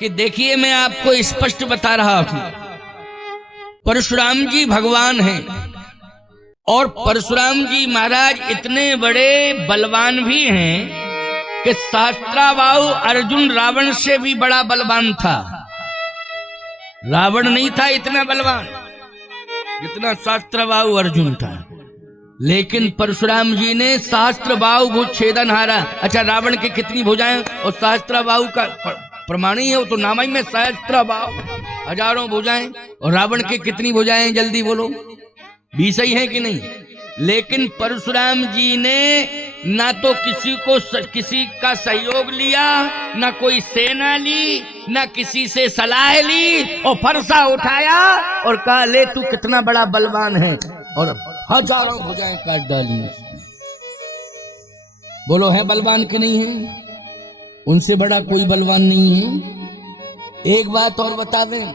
कि देखिए मैं आपको स्पष्ट बता रहा हूं, परशुराम जी भगवान हैं और परशुराम जी महाराज इतने बड़े बलवान भी हैं कि सहस्त्राबाहु अर्जुन रावण से भी बड़ा बलवान था। रावण नहीं था इतना बलवान जितना सहस्त्राबाहु अर्जुन था, लेकिन परशुराम जी ने सहस्त्राबाहु भुज छेदन हारा। अच्छा, रावण के कितनी भुजाएं और सहस्त्राबाहु का प्रमाण ही है, वो तो नाम ही में सहस्त्राबाहु, हजारों भुजाएं, और रावण के कितनी भुजाएं जल्दी बोलो, 20 ही है कि नहीं। लेकिन परशुराम जी ने ना तो किसी का सहयोग लिया, ना कोई सेना ली, ना किसी से सलाह ली, और फरसा उठाया और कहा ले तू कितना बड़ा बलवान है, और हजारों भुजाएं काट डाली। बोलो है बलवान के नहीं है? उनसे बड़ा कोई बलवान नहीं है। एक बात और बता दें,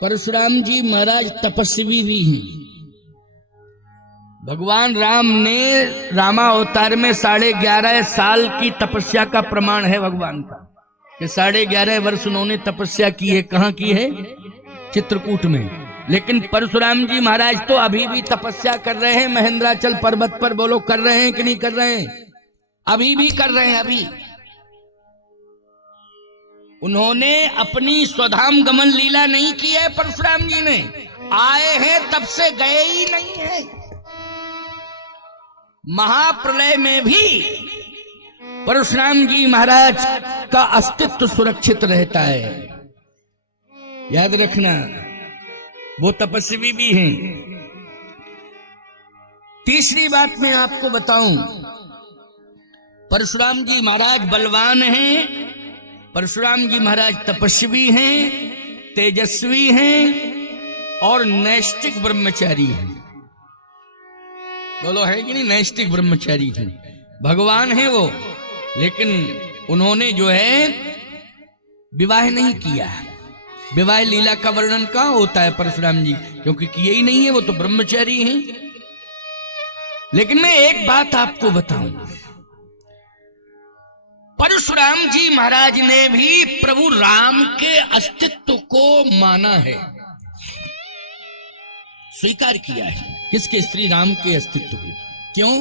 परशुराम जी महाराज तपस्वी भी हैं। भगवान राम ने रामावतार में 11.5 साल की तपस्या का प्रमाण है भगवान का, कि 11.5 वर्ष उन्होंने तपस्या की है। कहां की है? चित्रकूट में। लेकिन परशुराम जी महाराज तो अभी भी तपस्या कर रहे हैं महेंद्राचल पर्वत पर। बोलो कर रहे हैं कि नहीं कर रहे हैं? अभी भी कर रहे हैं। अभी उन्होंने अपनी स्वधाम गमन लीला नहीं की है। परशुराम जी ने आए हैं तब से गए ही नहीं है। महाप्रलय में भी परशुराम जी महाराज का अस्तित्व सुरक्षित रहता है, याद रखना। वो तपस्वी भी हैं। तीसरी बात मैं आपको बताऊं, परशुराम जी महाराज बलवान हैं, परशुराम जी महाराज तपस्वी हैं, तेजस्वी हैं और नैष्ठिक ब्रह्मचारी हैं। बोलो है कि नहीं? नैष्ठिक ब्रह्मचारी हैं, भगवान हैं वो। लेकिन उन्होंने जो है विवाह नहीं किया। विवाह लीला का वर्णन कहां होता है परशुराम जी? क्योंकि किए ही नहीं है, वो तो ब्रह्मचारी हैं। लेकिन मैं एक बात आपको बताऊं, परशुराम जी महाराज ने भी प्रभु राम के अस्तित्व को माना है, स्वीकार किया है। किसके? श्री राम के अस्तित्व को। क्यों?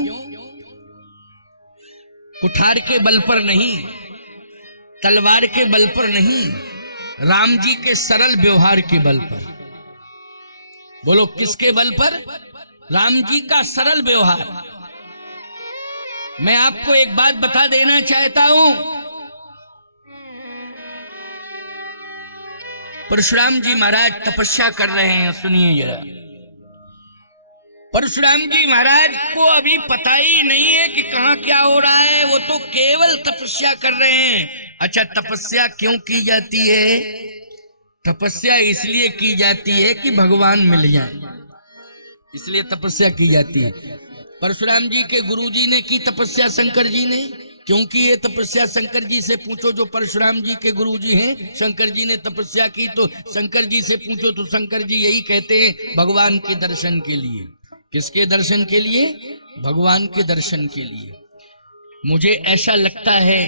कुठार के बल पर नहीं, तलवार के बल पर नहीं, राम जी के सरल व्यवहार के बल पर। बोलो किसके बल पर? राम जी का सरल व्यवहार। मैं आपको एक बात बता देना चाहता हूं, परशुराम जी महाराज तपस्या कर रहे हैं। सुनिए जरा, परशुराम जी महाराज को अभी पता ही नहीं है कि कहां क्या हो रहा है, वो तो केवल तपस्या कर रहे हैं। अच्छा, तपस्या क्यों की जाती है? तपस्या इसलिए की जाती है कि भगवान मिल जाए, इसलिए तपस्या की जाती है। परशुराम जी के गुरुजी ने की तपस्या, शंकर जी ने। क्योंकि ये तपस्या शंकर जी से पूछो, जो परशुराम जी के गुरुजी हैं, शंकर जी ने तपस्या की, तो शंकर जी से पूछो तो शंकर जी यही कहते हैं, भगवान के दर्शन के लिए। किसके दर्शन के लिए? भगवान के दर्शन के लिए। मुझे ऐसा लगता है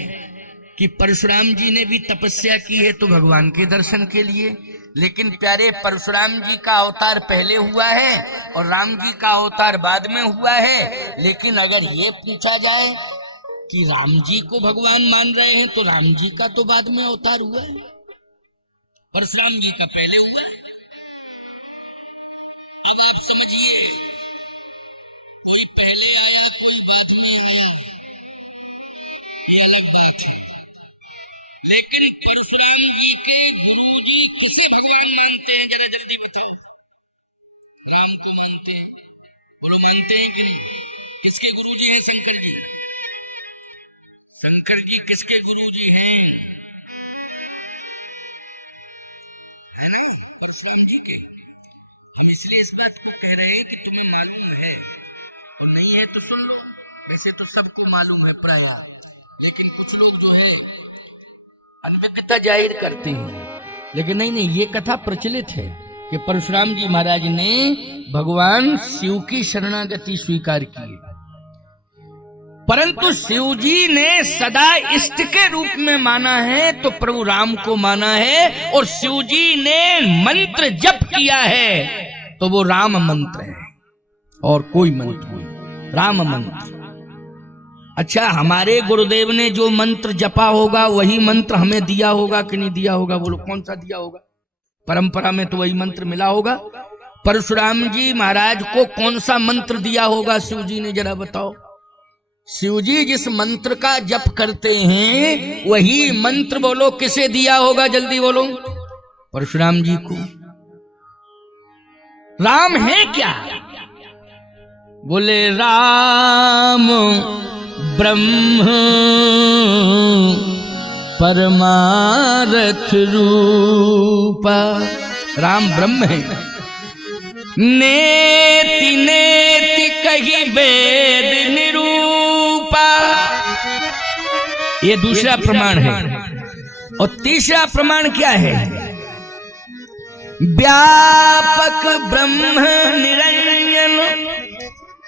कि परशुराम जी ने भी तपस्या की है तो भगवान के दर्शन के लिए। लेकिन प्यारे, परशुराम जी का अवतार पहले हुआ है और राम जी का अवतार बाद में हुआ है। लेकिन अगर ये पूछा जाए कि राम जी को भगवान मान रहे हैं तो राम जी का तो बाद में अवतार हुआ है, परशुराम जी का पहले हुआ है। अब आप समझिए, कोई पहले आया कोई बाद में आया, ये अलग बात है। लेकिन परशुराम जी के गुरु जी किसे भगवान मानते हैं? जरा जल्दी बता। राम को मानते हैं। बोलो मानते हैं कि नहीं? किसके गुरु जी हैं? शंकर जी। शंकर जी किसके गुरु जी हैं? है नहीं? परशुराम जी के। हम इसलिए इस बात को कह रहे हैं कि तुम्हें मालूम है, और नहीं है तो सुन लो। वैसे तो सबको मालूम है प्राय, लेकिन कुछ लोग जो है अनभिज्ञता जाहिर करते हैं। लेकिन नहीं, ये कथा प्रचलित है कि परशुराम जी महाराज ने भगवान शिव की शरणागति स्वीकार की। परंतु शिव जी ने सदा इष्ट के रूप में माना है तो प्रभु राम को माना है, और शिव जी ने मंत्र जप किया है तो वो राम मंत्र है और कोई मंत्र नहीं, राम मंत्र। अच्छा, हमारे गुरुदेव ने जो मंत्र जपा होगा वही मंत्र हमें दिया होगा कि नहीं दिया होगा? बोलो कौन सा दिया होगा? परंपरा में तो वही मंत्र मिला होगा। परशुराम जी महाराज को कौन सा मंत्र दिया होगा शिव जी ने, जरा बताओ। शिव जी जिस मंत्र का जप करते हैं वही मंत्र बोलो किसे दिया होगा? जल्दी बोलो। परशुराम जी को। राम है क्या? बोले राम ब्रह्म परमारथ रूपा। राम ब्रह्म है। नेति नेति कही वेद निरूपा, ये दूसरा प्रमाण है। और तीसरा प्रमाण क्या है? व्यापक ब्रह्म निरंजन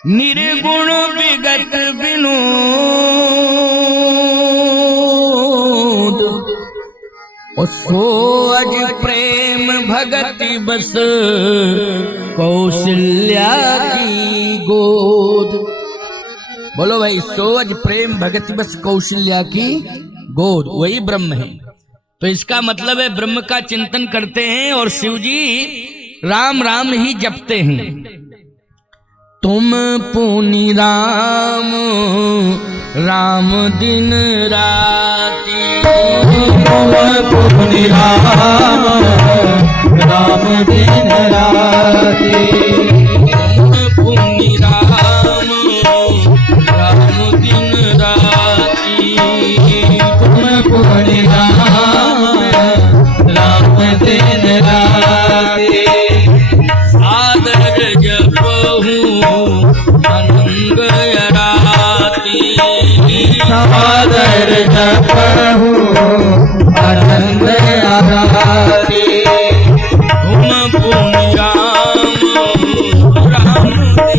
निर्गुण विगत विनोद, और सो अज प्रेम भगति बस कौशल्या की गोद। बोलो भाई, सो अज प्रेम भगति बस कौशल्या की गोद, वही ब्रह्म है। तो इसका मतलब है ब्रह्म का चिंतन करते हैं और शिव जी राम राम ही जपते हैं। तुम पुनि राम राम दिन राति, तुम पुनि राम राम दिन राति, तुम पुनि राम राम दिन राति, तुम पुनि राम राम दिन राति, सादर जपहु अनंग राति, सादर जपहु अनंग राति, तुम पुनि राम राम दिन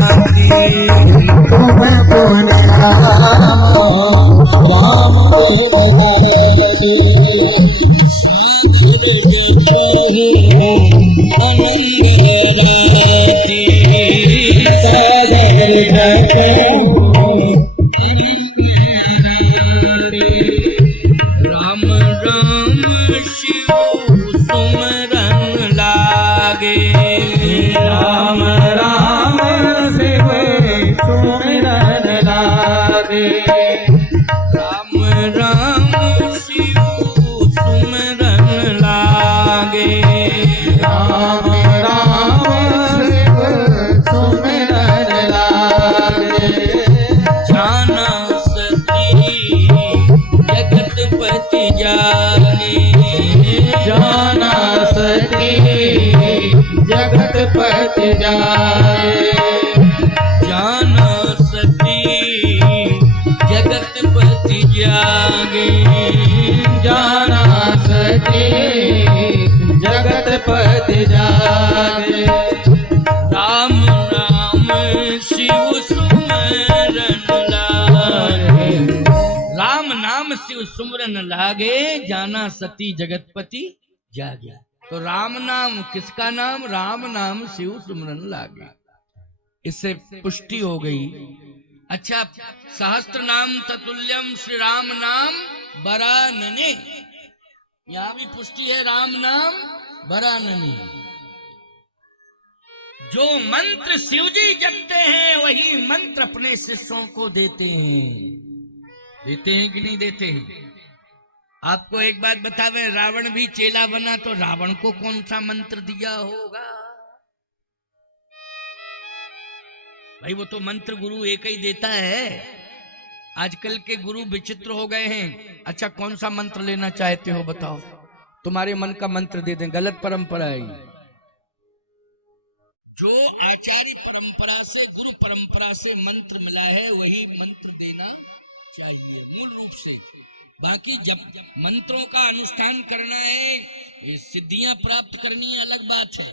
राति, तुम पुनि राम राम राम राम शिव सुमरन लागे, राम राम शिव सुमिरन लागे, राम राम शिव सुमरन लागे, राम राम शिव सुमिरन लागे, जाना सती जगतपति जाने, जाना सती जगतपति जाए, जाना सती जगतपति जागे, जाना सती जगतपति जाए, राम राम शिव सुमरन लागे, राम नाम शिव सुमरन लागे, जाना सती जगतपति जागे। तो राम नाम किसका नाम? राम नाम शिव सुमरन लागे, इससे पुष्टि हो गई। अच्छा, सहस्त्र नाम ततुल्यम श्री राम नाम बरानने, यहां भी पुष्टि है, राम नाम बरानने। जो मंत्र शिवजी जपते हैं वही मंत्र अपने शिष्यों को देते हैं। देते हैं कि नहीं देते हैं? आपको एक बात बतावे, रावण भी चेला बना तो रावण को कौन सा मंत्र दिया होगा? भाई वो तो मंत्र गुरु एक ही देता है। आजकल के गुरु विचित्र हो गए हैं। अच्छा, कौन सा मंत्र लेना चाहते हो बताओ, तुम्हारे मन का मंत्र दे दें। गलत परंपरा है। जो आचार्य परंपरा से, गुरु परंपरा से मंत्र मिला है वही मंत्र देना चाहिए मूल रूप से। बाकी जब मंत्रों का अनुष्ठान करना है, ये सिद्धियां प्राप्त करनी अलग बात है,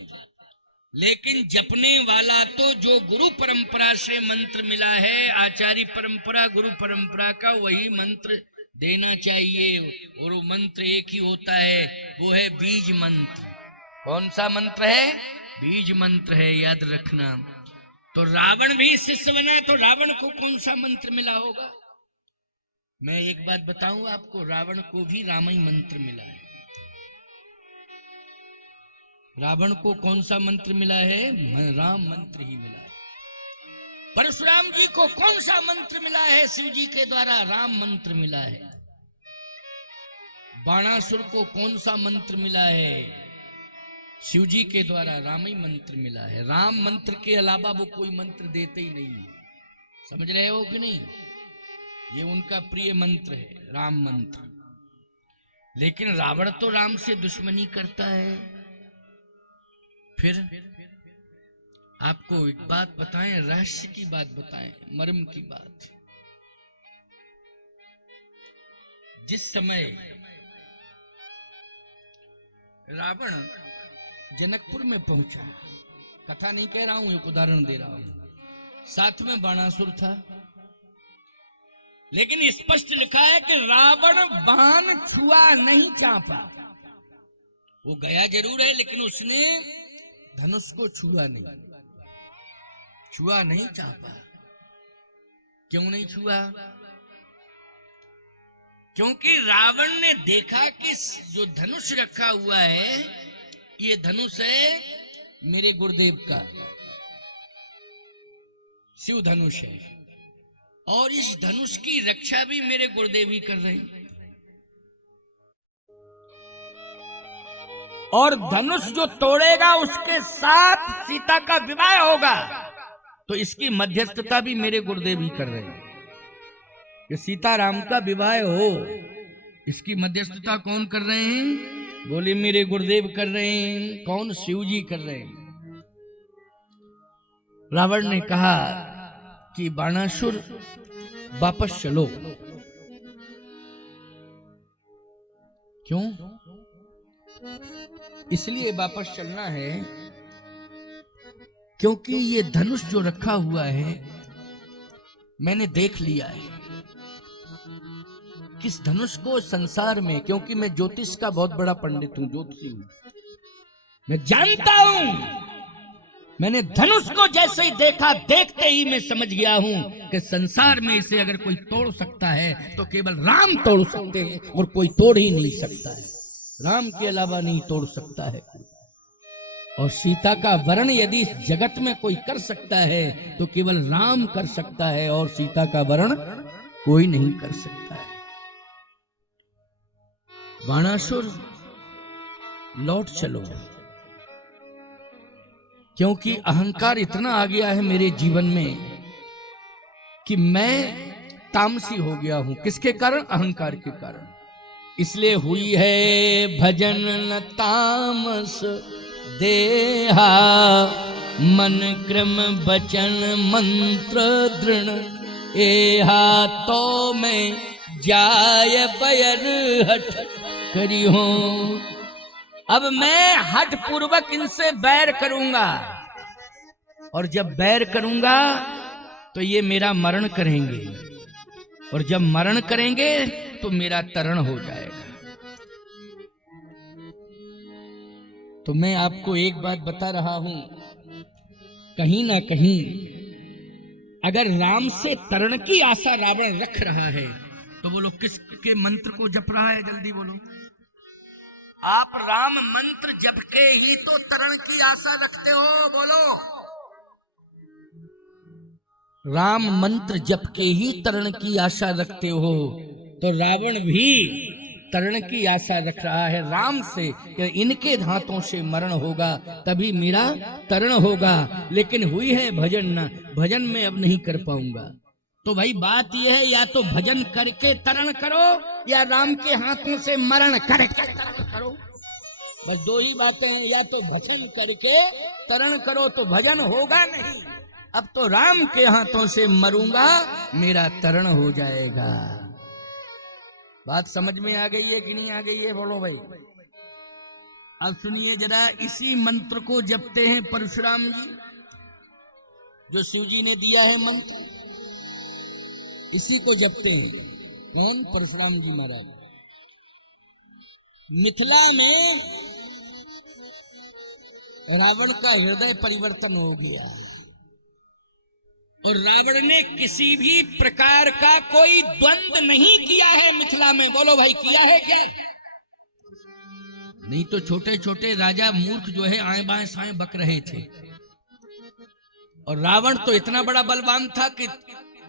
लेकिन जपने वाला तो जो गुरु परंपरा से मंत्र मिला है, आचार्य परंपरा गुरु परंपरा का, वही मंत्र देना चाहिए। और वो मंत्र एक ही होता है, वो है बीज मंत्र। कौन सा मंत्र है? बीज मंत्र है, याद रखना। तो रावण भी शिष्य बना, तो रावण को कौन सा मंत्र मिला होगा? मैं एक बात बताऊं आपको, रावण को भी रामायण मंत्र मिला है। रावण को कौन सा मंत्र मिला है? राम मंत्र ही मिला है। परशुराम जी को कौन सा मंत्र मिला है? शिव जी के द्वारा राम मंत्र मिला है। बाणासुर को कौन सा मंत्र मिला है? शिव जी के द्वारा रामायण मंत्र मिला है। राम मंत्र के अलावा वो कोई मंत्र देते ही नहीं है। समझ रहे हो कि नहीं? ये उनका प्रिय मंत्र है, राम मंत्र। लेकिन रावण तो राम से दुश्मनी करता है। फिर आपको एक बात बताएं, रहस्य की बात बताएं, मर्म की बात। जिस समय रावण जनकपुर में पहुंचा, कथा नहीं कह रहा हूं, एक उदाहरण दे रहा हूं, साथ में बाणासुर था। लेकिन स्पष्ट लिखा है कि रावण बाण छुआ नहीं चापा। वो गया जरूर है, लेकिन उसने धनुष को छुआ नहीं चापा। क्यों नहीं छुआ? क्योंकि रावण ने देखा कि जो धनुष रखा हुआ है, ये धनुष है मेरे गुरुदेव का, शिव धनुष है, और इस धनुष की रक्षा भी मेरे गुरुदेव ही कर रहे हैं। और धनुष जो तोड़ेगा उसके साथ सीता का विवाह होगा, तो इसकी मध्यस्थता भी मेरे गुरुदेव ही कर रहे हैं कि सीताराम का विवाह हो। इसकी मध्यस्थता कौन कर रहे हैं? बोले मेरे गुरुदेव कर रहे हैं। कौन? शिव जी कर रहे हैं। रावण ने कहा कि बाणासुर वापस चलो। क्यों? इसलिए वापस चलना है क्योंकि ये धनुष जो रखा हुआ है मैंने देख लिया है। किस धनुष को संसार में, क्योंकि मैं ज्योतिष का बहुत बड़ा पंडित हूं, ज्योतिषी हूं, मैं जानता हूं। मैंने धनुष को जैसे ही देखा, देखते ही मैं समझ गया हूं कि संसार में इसे अगर कोई तोड़ सकता है तो केवल राम तोड़ सकते हैं, और कोई तोड़ ही नहीं सकता है। राम के अलावा नहीं तोड़ सकता है। और सीता का वरण यदि इस जगत में कोई कर सकता है तो केवल राम कर सकता है, और सीता का वरण कोई नहीं कर सकता है। बाणासुर लौट चलो, क्योंकि अहंकार इतना आ गया है मेरे जीवन में कि मैं तामसी हो गया हूं। किसके कारण? अहंकार के कारण। इसलिए हुई है भजन न तामस देहा, मन क्रम बचन मंत्र दृढ़ एहा, तो मैं जाय बैर हट करी हूं। अब मैं हठ पूर्वक इनसे बैर करूंगा, और जब बैर करूंगा तो ये मेरा मरण करेंगे, और जब मरण करेंगे तो मेरा तरण हो जाएगा। तो मैं आपको एक बात बता रहा हूं, कहीं ना कहीं अगर राम से तरण की आशा रावण रख रहा है तो बोलो किसके मंत्र को जप रहा है? जल्दी बोलो। आप राम मंत्र जप के ही तो तरण की आशा रखते हो। बोलो। राम मंत्र जप के ही तरण की आशा रखते हो, तो रावण भी तरण की आशा रख रहा है राम से कि इनके हाथों से मरण होगा तभी मेरा तरण होगा। लेकिन हुई है भजन न, भजन में अब नहीं कर पाऊंगा। तो भाई बात यह है, या तो भजन करके तरण करो या राम के हाथों से मरण करके तरण करो। बस दो ही बातें हैं, या तो भजन करके तरण करो तो भजन होगा नहीं, अब तो राम के हाथों से मरूंगा, मेरा तरण हो जाएगा। बात समझ में आ गई है कि नहीं आ गई है? बोलो भाई। अब सुनिए जरा, इसी मंत्र को जपते हैं परशुराम जी, जो शिव जी ने दिया है मंत्र, इसी को जपते हैं कौन? परशुराम जी महाराज। मिथिला में रावण का हृदय परिवर्तन हो गया और रावण ने किसी भी प्रकार का कोई द्वंद्व नहीं किया है मिथिला में। बोलो भाई, किया है क्या? नहीं तो छोटे छोटे राजा मूर्ख जो है आए बाएं साएं बक रहे थे, और रावण तो इतना बड़ा बलवान था कि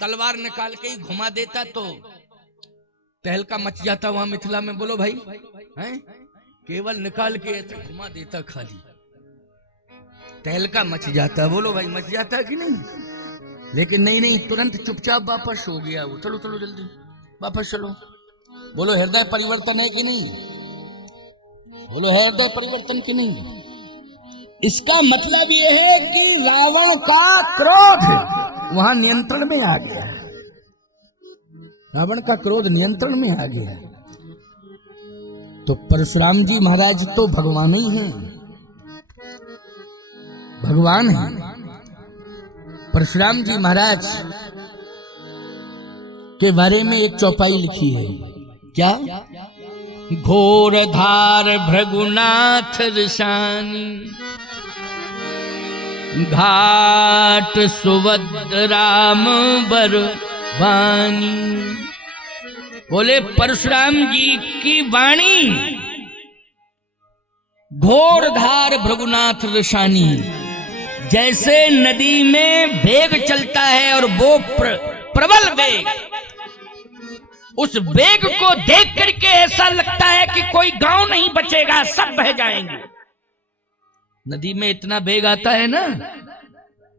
तलवार निकाल के ही घुमा देता तो तहलका मच जाता वहां मिथिला में। बोलो भाई, हैं? केवल निकाल के ऐसे घुमा देता, खाली तहलका मच जाता। बोलो भाई, मच जाता कि नहीं? लेकिन नहीं, तुरंत चुपचाप वापस हो गया वो। चलो चलो जल्दी वापस चलो। बोलो, हृदय परिवर्तन है कि नहीं? बोलो, हृदय परिवर्तन की नहीं? इसका मतलब यह है कि रावण का क्रोध वहां नियंत्रण में आ गया। रावण का क्रोध नियंत्रण में आ गया। तो परशुराम जी महाराज तो भगवान ही हैं, भगवान हैं। परशुराम जी महाराज के बारे में एक चौपाई लिखी है। क्या? घोर धार भृगुनाथ ऋषानी, घाट सुवद राम बरवानी। बोले, परशुराम जी की वाणी घोर धार भृगुनाथ ऋषानी, जैसे नदी में वेग चलता है और वो प्रबल वेग, उस वेग को देख करके ऐसा लगता है कि कोई गांव नहीं बचेगा, सब बह जाएंगे। नदी में इतना वेग आता है ना,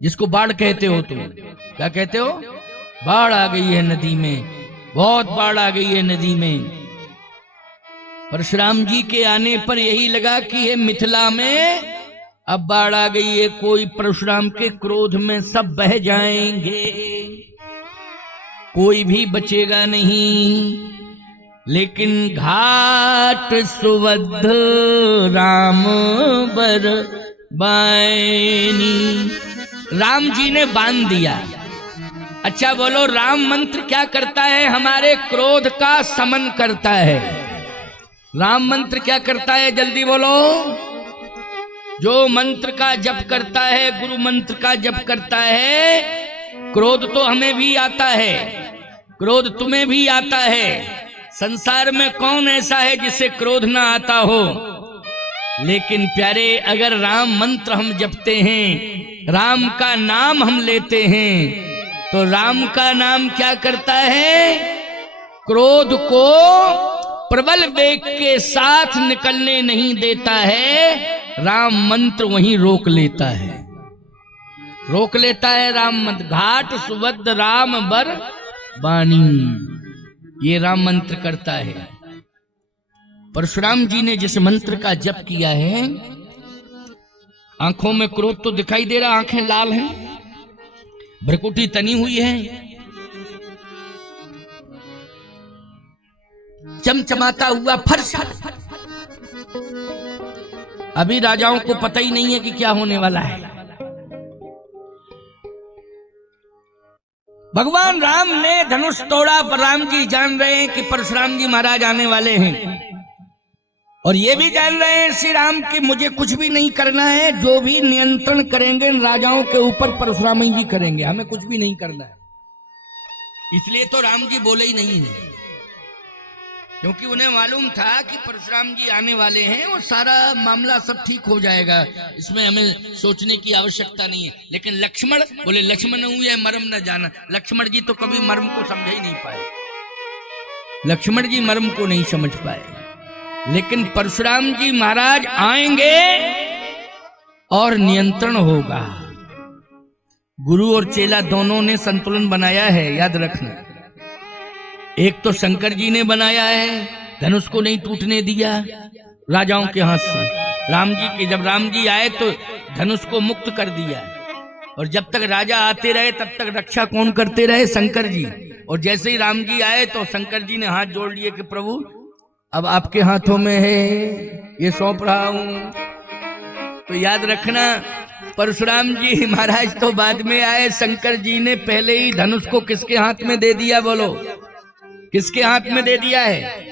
जिसको बाढ़ कहते हो तुम। क्या कहते हो? बाढ़ आ गई है नदी में, बहुत बाढ़ आ गई है नदी में। परशुराम जी के आने पर यही लगा कि ये मिथिला में अब बाढ़ आ गई है, कोई परशुराम के क्रोध में सब बह जाएंगे, कोई भी बचेगा नहीं। लेकिन घाट सुवध राम बरबानी, राम जी ने बांध दिया। अच्छा बोलो, राम मंत्र क्या करता है? हमारे क्रोध का शमन करता है। राम मंत्र क्या करता है? जल्दी बोलो। जो मंत्र का जप करता है, गुरु मंत्र का जप करता है, क्रोध तो हमें भी आता है, क्रोध तुम्हें भी आता है। संसार में कौन ऐसा है जिसे क्रोध ना आता हो? लेकिन प्यारे, अगर राम मंत्र हम जपते हैं, राम का नाम हम लेते हैं, तो राम का नाम क्या करता है? क्रोध को प्रबल वेग के साथ निकलने नहीं देता है। राम मंत्र वहीं रोक लेता है, रोक लेता है राम मंत्र। घाट सुवद राम बर बानी, ये राम मंत्र करता है। परशुराम जी ने जिस मंत्र का जप किया है, आंखों में क्रोध तो दिखाई दे रहा, आंखें लाल हैं, भ्रकुटी तनी हुई है, चमचमाता हुआ फर्श। अभी राजाओं को पता ही नहीं है कि क्या होने वाला है। भगवान राम ने धनुष तोड़ा, पर राम जी जान रहे हैं कि परशुराम जी महाराज आने वाले हैं, और ये भी जान रहे हैं श्री राम कि मुझे कुछ भी नहीं करना है, जो भी नियंत्रण करेंगे इन राजाओं के ऊपर परशुराम जी करेंगे, हमें कुछ भी नहीं करना है। इसलिए तो राम जी बोले ही नहीं है, क्योंकि उन्हें मालूम था कि परशुराम जी आने वाले हैं और सारा मामला सब ठीक हो जाएगा, इसमें हमें सोचने की आवश्यकता नहीं है। लेकिन लक्ष्मण बोले, लक्ष्मण हुए मर्म न जाना। लक्ष्मण जी तो कभी मर्म को समझ ही नहीं पाए, लक्ष्मण जी मर्म को नहीं समझ पाए। लेकिन परशुराम जी महाराज आएंगे और नियंत्रण होगा। गुरु और चेला दोनों ने संतुलन बनाया है, याद रखना। एक तो शंकर जी ने बनाया है, धनुष को नहीं टूटने दिया राजाओं के हाथ से। राम जी के जब राम जी आए तो धनुष को मुक्त कर दिया, और जब तक राजा आते रहे तब तक रक्षा कौन करते रहे? शंकर जी। और जैसे ही राम जी आए तो शंकर जी ने हाथ जोड़ लिए कि प्रभु अब आपके हाथों में है ये सौंप रहा हूं। तो याद रखना, परशुराम जी महाराज तो बाद में आए, शंकर जी ने पहले ही धनुष को किसके हाथ में दे दिया? बोलो, किसके हाथ में दे दिया है?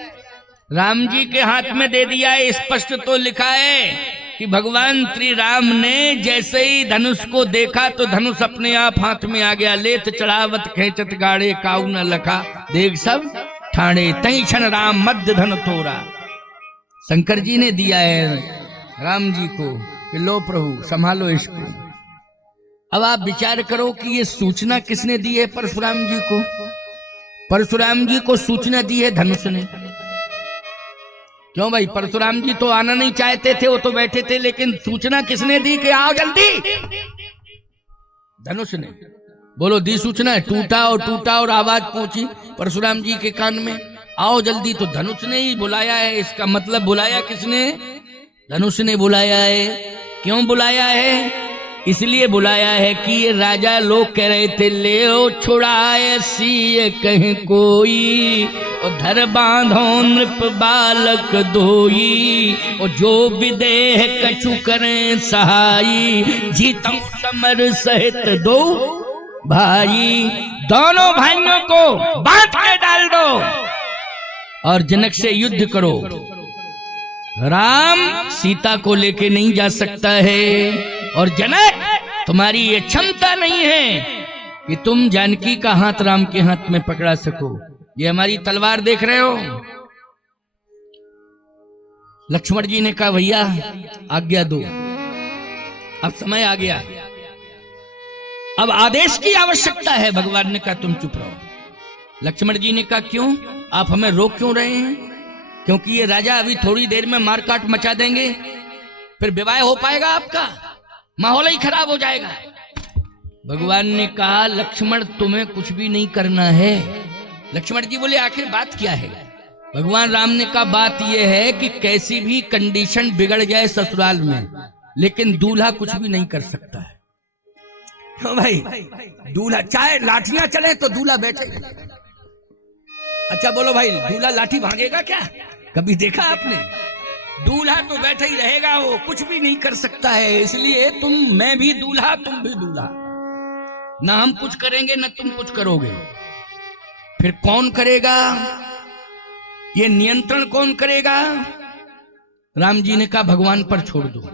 राम जी के हाथ में दे दिया है। स्पष्ट तो लिखा है कि भगवान श्री राम ने जैसे ही धनुष को देखा तो धनुष अपने आप हाथ में आ गया। लेत चढ़ावत खेचत गाड़े काऊ न लखा, देख सब ठाणे तई क्षण राम मध्य धन तोरा। शंकर जी ने दिया है राम जी को कि लो प्रभु संभालो इसको। अब आप विचार करो कि ये सूचना किसने दी है परशुराम जी को? परशुराम जी को सूचना दी है धनुष ने। क्यों भाई? परशुराम जी तो आना नहीं चाहते थे, वो तो बैठे थे, लेकिन सूचना किसने दी कि आओ जल्दी? धनुष ने। बोलो, दी सूचना? टूटा और आवाज पहुंची परशुराम जी के कान में, आओ जल्दी। तो धनुष ने ही बुलाया है। इसका मतलब बुलाया किसने? धनुष ने बुलाया है। क्यों बुलाया है? इसलिए बुलाया है कि ये राजा लोग कह रहे थे ले ओ छुड़ाए सिए कहीं कोई, और धर बांधो नृप बालक दोई, और जो विदेह कछु करें सहाई, जीतम समर सहित दो भाई। दोनों भाइयों को बांध के डाल दो और जनक से युद्ध करो। राम सीता को लेके नहीं जा सकता है, और जनक तुम्हारी ये क्षमता नहीं है कि तुम जानकी का हाथ राम के हाथ में पकड़ा सको। ये हमारी तलवार देख रहे हो? लक्ष्मण जी ने कहा भैया आज्ञा दो, अब समय आ गया, अब आदेश की आवश्यकता है। भगवान ने कहा तुम चुप रहो। लक्ष्मण जी ने कहा क्यों? आप हमें रोक क्यों रहे हैं? क्योंकि ये राजा अभी थोड़ी देर में मारकाट मचा देंगे, फिर विवाह हो पाएगा आपका, माहौल ही खराब हो जाएगा। भगवान ने कहा लक्ष्मण तुम्हें कुछ भी नहीं करना है। लक्ष्मण जी बोले आखिर बात क्या है? भगवान राम ने कहा बात यह है कि कैसी भी कंडीशन बिगड़ जाए ससुराल में, लेकिन दूल्हा कुछ भी नहीं कर सकता है। तो भाई दूल्हा चाहे लाठियां चले तो दूल्हा बैठे। अच्छा बोलो भाई, दूल्हा लाठी भागेगा क्या? कभी देखा आपने? दूल्हा तो बैठा ही रहेगा, वो कुछ भी नहीं कर सकता है। इसलिए मैं भी दूल्हा, तुम भी दूल्हा, ना हम कुछ करेंगे ना तुम कुछ करोगे। फिर कौन करेगा? ये नियंत्रण कौन करेगा? राम जी ने कहा भगवान पर छोड़ दो।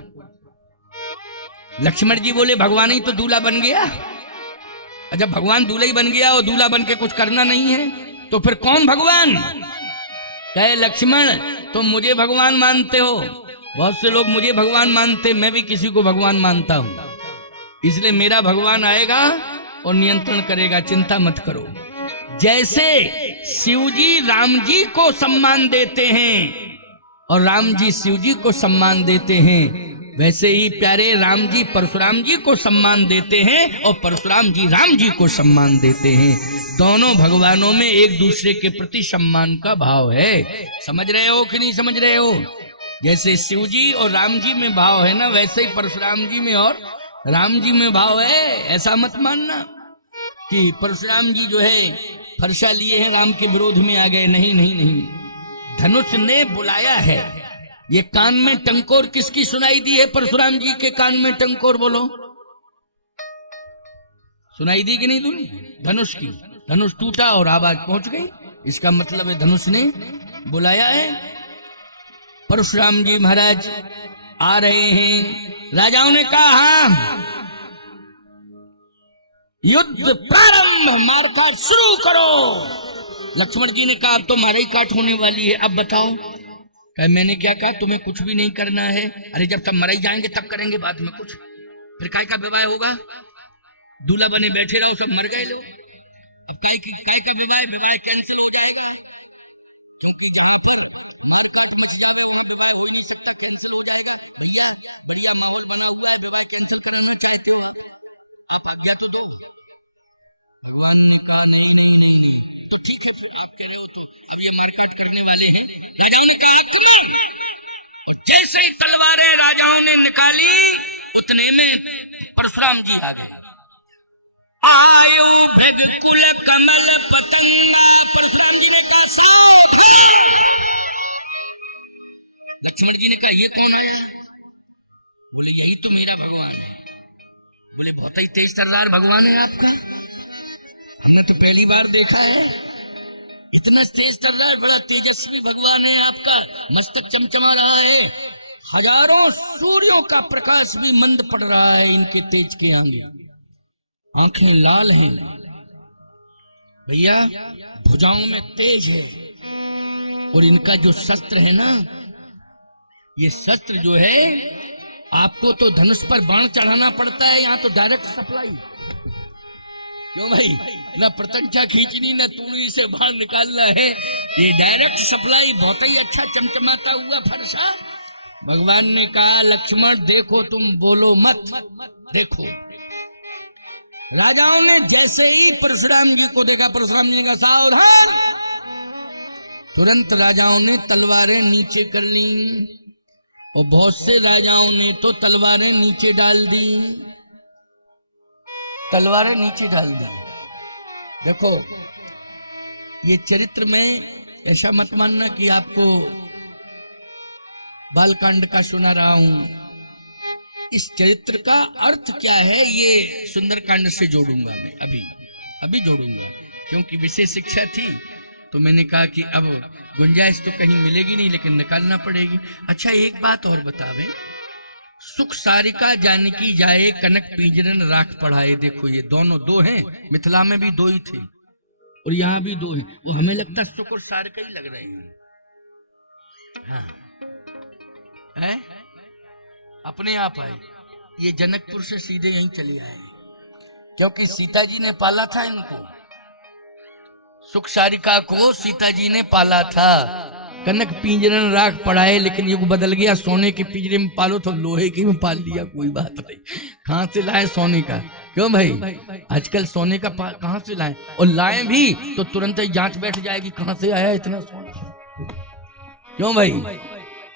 लक्ष्मण जी बोले भगवान ही तो दूल्हा बन गया। जब भगवान दूल्हा ही बन गया और दूल्हा बन के कुछ करना नहीं है तो फिर कौन भगवान? कहे लक्ष्मण तुम मुझे भगवान मानते हो, बहुत से लोग मुझे भगवान मानते, मैं भी किसी को भगवान मानता हूं, इसलिए मेरा भगवान आएगा और नियंत्रण करेगा, चिंता मत करो। जैसे शिव जी राम जी को सम्मान देते हैं और राम जी शिव जी को सम्मान देते हैं, वैसे ही प्यारे राम जी परशुराम जी को सम्मान देते हैं और परशुराम जी राम जी को सम्मान देते हैं। दोनों भगवानों में एक दूसरे के प्रति सम्मान का भाव है। समझ रहे हो कि नहीं समझ रहे हो? जैसे शिव जी और राम जी में भाव है ना, वैसे ही परशुराम जी में और राम जी में भाव है। ऐसा मत मानना कि परशुराम जी जो है फरसा लिए हैं राम के विरोध में आ गए। नहीं नहीं नहीं, धनुष ने बुलाया है। ये कान में टंकोर किसकी सुनाई दी है? परशुराम जी के कान में टंकोर बोलो, सुनाई दी कि नहीं? तुम धनुष की, धनुष टूटा और आवाज पहुंच गई, इसका मतलब है धनुष ने बुलाया है। परशुराम जी महाराज आ रहे हैं। राजाओं ने कहा हाँ युद्ध प्रारंभ, मारकाट शुरू करो। लक्ष्मण जी ने कहा अब तो मारा ही काट होने वाली है, अब बताओ। कहा मैंने क्या कहा? तुम्हें कुछ भी नहीं करना है। अरे जब तक मर ही जाएंगे तब करेंगे बाद में कुछ, फिर काय का विवाह होगा? दूल्हा बने बैठे रहो, सब मर गए लोग, अब काय का विवाह कैंसिल हो जाएगा। भगवान ने कहा नहीं नहीं नहीं, तो ठीक है फिर आप कह रहे हो तो अब ये मारकाट करने वाले हैं। राजाओं ने कहा क्यों? और जैसे ही तलवारें राजाओं ने निकाली उतने में परशुराम जी आ गए। आयु भृग कुल कमल पतंगा। परशुराम जी ने कहा सावधान। लक्ष्मण जी ने कहा ये कौन आया? बोले यही तो मेरा भगवान है। बोले बहुत ही तेज तर्रार भगवान है आपका, हमने तो पहली बार देखा है। इतना तेज तर्रार, बड़ा तेजस्वी भगवान है आपका, मस्तक चमचमा रहा है, हजारों सूर्यों का प्रकाश भी मंद पड़ रहा है इनके तेज के आगे, आंखें लाल हैं भैया, भुजाओं में तेज है, और इनका जो शस्त्र है ना, ये शस्त्र जो है, आपको तो धनुष पर बाण चढ़ाना पड़ता है, यहाँ तो डायरेक्ट सप्लाई। क्यों भाई, ना प्रतंचा खींचनी ना तूड़ी से बाण निकालना है, ये डायरेक्ट सप्लाई, बहुत ही अच्छा चमचमाता हुआ फरसा। भगवान ने कहा लक्ष्मण देखो, तुम बोलो मत, देखो। राजाओं ने जैसे ही परशुराम जी को देखा, परशुराम जी का सावधान, तुरंत राजाओं ने तलवारें नीचे कर ली, और बहुत से राजाओं ने तो तलवारें नीचे डाल दी, तलवारें नीचे डाल दी। देखो ये चरित्र में ऐसा मत मानना कि आपको बालकांड का सुना रहा हूं, इस चरित्र का अर्थ क्या है ये सुंदरकांड से जोड़ूंगा मैं, अभी जोड़ूंगा, क्योंकि विशेष शिक्षा थी तो मैंने कहा कि अब गुंजाइश तो कहीं मिलेगी नहीं, लेकिन निकालना पड़ेगी। अच्छा एक बात और बतावे, सुख सारिका जानकी जाए, कनक पींजरन राख पढ़ाए। देखो ये दोनों दो हैं, मिथिला में भी दो ही थे और यहाँ भी दो हैं, वो हमें लगता है सुख और सारिका ही लग रहे हैं। हाँ है? अपने आप आए, ये जनकपुर से सीधे यहीं चले आए, क्योंकि सीता जी ने पाला था इनको, सुख सारिका को सीता जी ने पाला था। कनक पिंजरन राख पढ़ाए, लेकिन युग बदल गया, सोने के पिंजरे में पालो तो लोहे के में पाल लिया, कोई बात नहीं। कहां से लाए सोने का? क्यों भाई, आजकल सोने का कहां से लाए, और लाए भी तो तुरंत ही जांच बैठ जाएगी कहां से आया इतना सोना। क्यों भाई,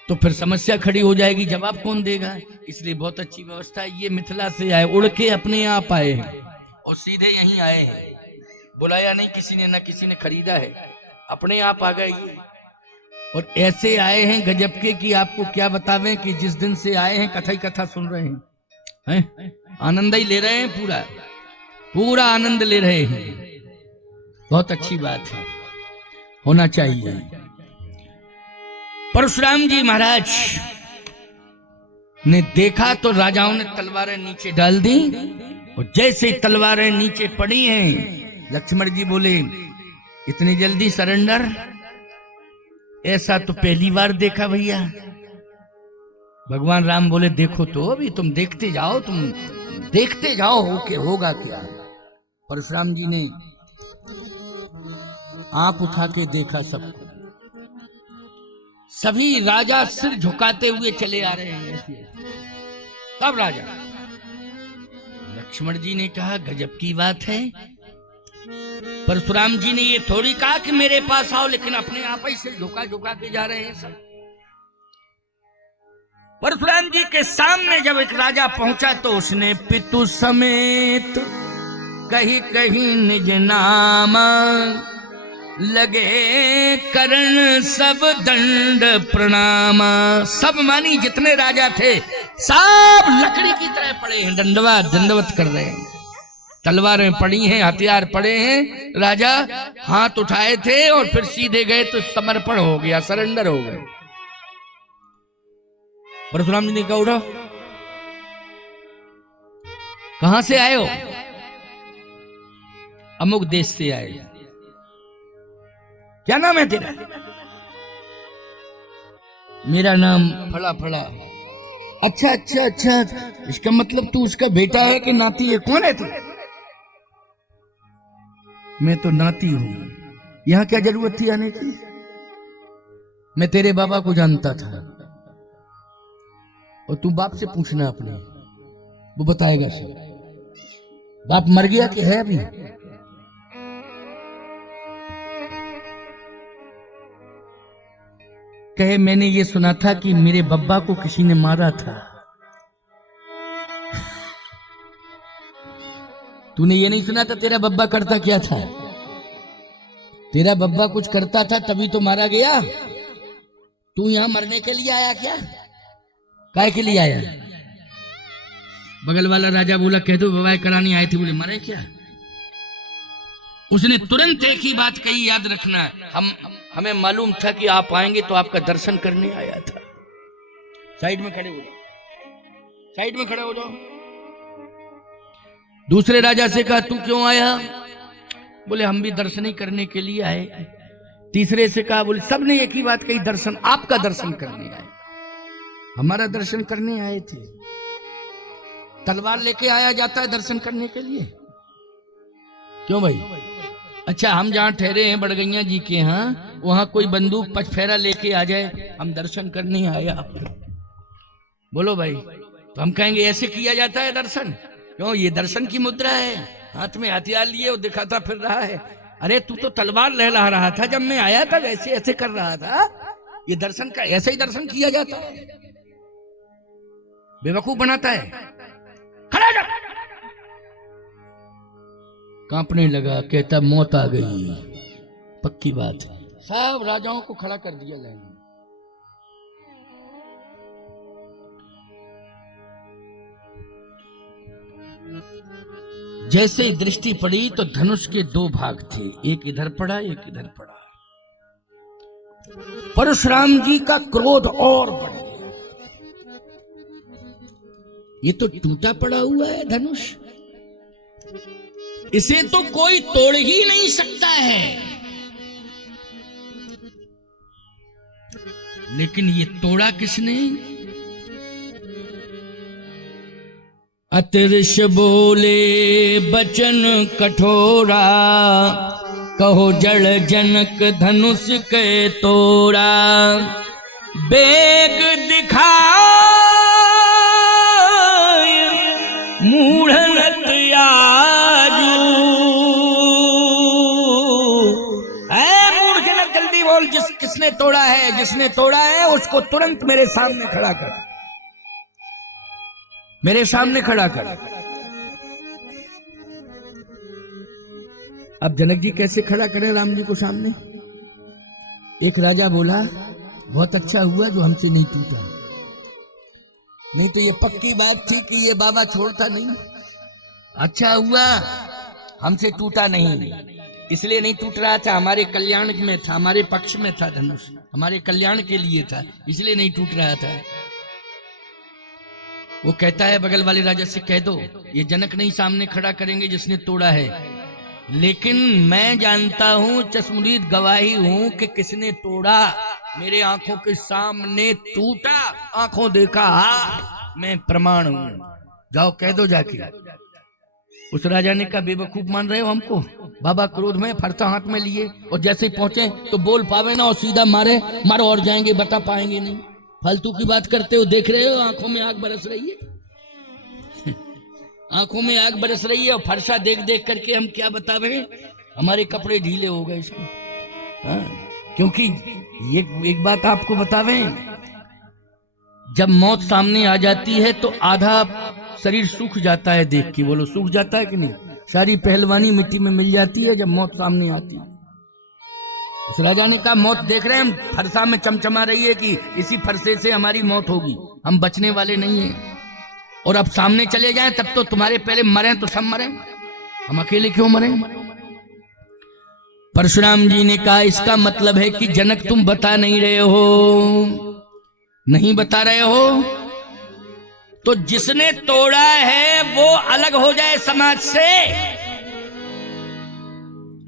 तो फिर समस्या खड़ी हो जाएगी, जवाब कौन देगा? इसलिए बहुत अच्छी व्यवस्था है। ये मिथिला से आए, उड़ के अपने आप आए हैं और सीधे यहीं आए हैं, बुलाया नहीं किसी ने, ना किसी ने खरीदा है, अपने आप आ गए। और ऐसे आए हैं गजब के कि आपको क्या बतावें कि जिस दिन से आए हैं कथा ही कथा सुन रहे हैं, आनंद ही ले रहे हैं, पूरा आनंद ले रहे हैं। बहुत अच्छी बात है, होना चाहिए। परशुराम जी महाराज ने देखा तो राजाओं ने तलवारें नीचे डाल दी, और जैसे तलवारें नीचे पड़ी हैं, लक्ष्मण जी बोले इतनी जल्दी सरेंडर, ऐसा तो पहली बार देखा भैया। भगवान राम बोले देखो तो, अभी तुम देखते जाओ, होगा क्या। परशुराम जी ने आंख उठा के देखा सबको, सभी राजा सिर झुकाते हुए चले आ रहे हैं ऐसे। सब राजा, लक्ष्मण जी ने कहा गजब की बात है। परशुराम जी ने ये थोड़ी कहा कि मेरे पास आओ, लेकिन अपने आप ही सिर झुका के जा रहे हैं सब। परशुराम जी के सामने जब एक राजा पहुंचा तो उसने पितु समेत कहीं कहीं निज नामा, लगे करण सब दंड प्रणाम। सब मानी जितने राजा थे सब लकड़ी की तरह पड़े हैं, दंडवत कर रहे हैं, तलवारें पड़ी हैं, हथियार पड़े हैं। राजा हाथ उठाए थे और फिर सीधे गए तो समर्पण हो गया, सरेंडर हो गए। परशुराम जी ने कहा उठो, कहां से आए हो? अमुक देश से आए। क्या नाम है तेरा? मेरा नाम फला फला। अच्छा, इसका मतलब तू उसका बेटा है कि नाती है? कौन है तू? मैं तो नाती हूं। यहां क्या जरूरत थी आने की? मैं तेरे बाबा को जानता था, और तू बाप से पूछना अपने, वो बताएगा सब। बाप मर गया कि है अभी? कहे मैंने ये सुना था कि मेरे बब्बा को किसी ने मारा था। तूने ये नहीं सुना था तेरा बब्बा करता क्या था? तेरा बब्बा कुछ करता था तभी तो मारा गया। तू यहां मरने के लिए आया क्या? काय के लिए आया? बगल वाला राजा बोला कह दो विवाह करानी आए थे। बोले मरे क्या? उसने तुरंत एक ही बात कही, याद रखना, हमें मालूम था कि आप आएंगे तो आपका दर्शन करने आया था। साइड में खड़े हो जाओ, साइड में खड़े हो जाओ। दूसरे राजा से कहा तू क्यों आया? बोले हम भी दर्शन ही करने के लिए आए। तीसरे से कहा, बोले सबने एक ही बात कही, दर्शन, आपका दर्शन करने आए। हमारा दर्शन करने आए थे। तलवार लेके आया जाता है दर्शन करने के लिए? क्यों भाई? अच्छा हम जहां ठहरे हैं बड़गैया जी के यहाँ, वहां कोई बंदूक पचफेरा लेके आ जाए, हम दर्शन करने आया, बोलो भाई, तो हम कहेंगे ऐसे किया जाता है दर्शन? क्यों? ये दर्शन की मुद्रा है, हाथ में हथियार लिए वो दिखाता फिर रहा है। अरे तू तो तलवार लहरा रहा था जब मैं आया था, वैसे ऐसे कर रहा था। ये दर्शन का, ऐसे ही दर्शन किया जाता है? बेवकूफ बनाता है। खड़ा जा। कांपने लगा, कहता मौत आ गई। पक्की बात है। सब राजाओं को खड़ा कर दिया लाइन में। जैसे ही दृष्टि पड़ी तो धनुष के दो भाग थे, एक इधर पड़ा एक इधर पड़ा। परशुराम जी का क्रोध और बढ़ गया। ये तो टूटा पड़ा हुआ है धनुष, इसे तो कोई तोड़ ही नहीं सकता है। लेकिन ये तोड़ा किसने? अतिरिश बोले बचन कठोरा, कहो जड़ जनक धनुष के तोड़ा। बेग दिखा मूढ़नत आजू, मूढ़ जनक जल्दी बोल, किसने तोड़ा है? जिसने तोड़ा है उसको तुरंत मेरे सामने खड़ा कर, मेरे सामने खड़ा कर। अब जनक जी कैसे खड़ा करें राम जी को सामने? एक राजा बोला बहुत अच्छा हुआ जो हमसे नहीं टूटा, नहीं तो ये पक्की बात थी कि ये बाबा छोड़ता नहीं। अच्छा हुआ हमसे टूटा नहीं, इसलिए नहीं टूट रहा था, हमारे कल्याण में था, हमारे पक्ष में था धनुष, हमारे कल्याण के लिए था, इसलिए नहीं टूट रहा था। वो कहता है बगल वाले राजा से कह दो ये जनक नहीं सामने खड़ा करेंगे जिसने तोड़ा है, लेकिन मैं जानता हूं, चश्मदीद गवाही हूं कि किसने तोड़ा। मेरे आंखों के सामने टूटा, आंखों देखा, मैं प्रमाण हूं। जाओ कह दो जाके। उस राजा ने कहा बेवकूफ मान रहे हो हमको? बाबा क्रोध में फरसा हाथ में लिए और जैसे ही पहुंचे तो बोल पावे ना और सीधा मारे, मारो और जाएंगे, बता पाएंगे नहीं। फालतू की बात करते हो, देख रहे हो आंखों में आग बरस रही है। आंखों में आग बरस रही है और फरसा देख देख करके हम क्या बतावे, हमारे कपड़े ढीले हो गए इसमें। क्योंकि ये एक बात आपको बतावे, जब मौत सामने आ जाती है तो आधा शरीर सूख जाता है देख के। बोलो सूख जाता है कि नहीं? सारी पहलवानी मिट्टी में मिल जाती है जब मौत सामने आती है। उस राजा ने कहा मौत देख रहे हैं हम, फरसा में चमचमा रही है कि इसी फरसे से हमारी मौत होगी, हम बचने वाले नहीं हैं। और अब सामने चले जाएं तब तो तुम्हारे पहले मरे तो सब मरे, हम अकेले क्यों मरे? परशुराम जी ने कहा इसका मतलब है कि जनक तुम बता नहीं रहे हो, नहीं बता रहे हो तो जिसने तोड़ा है वो अलग हो जाए, समाज से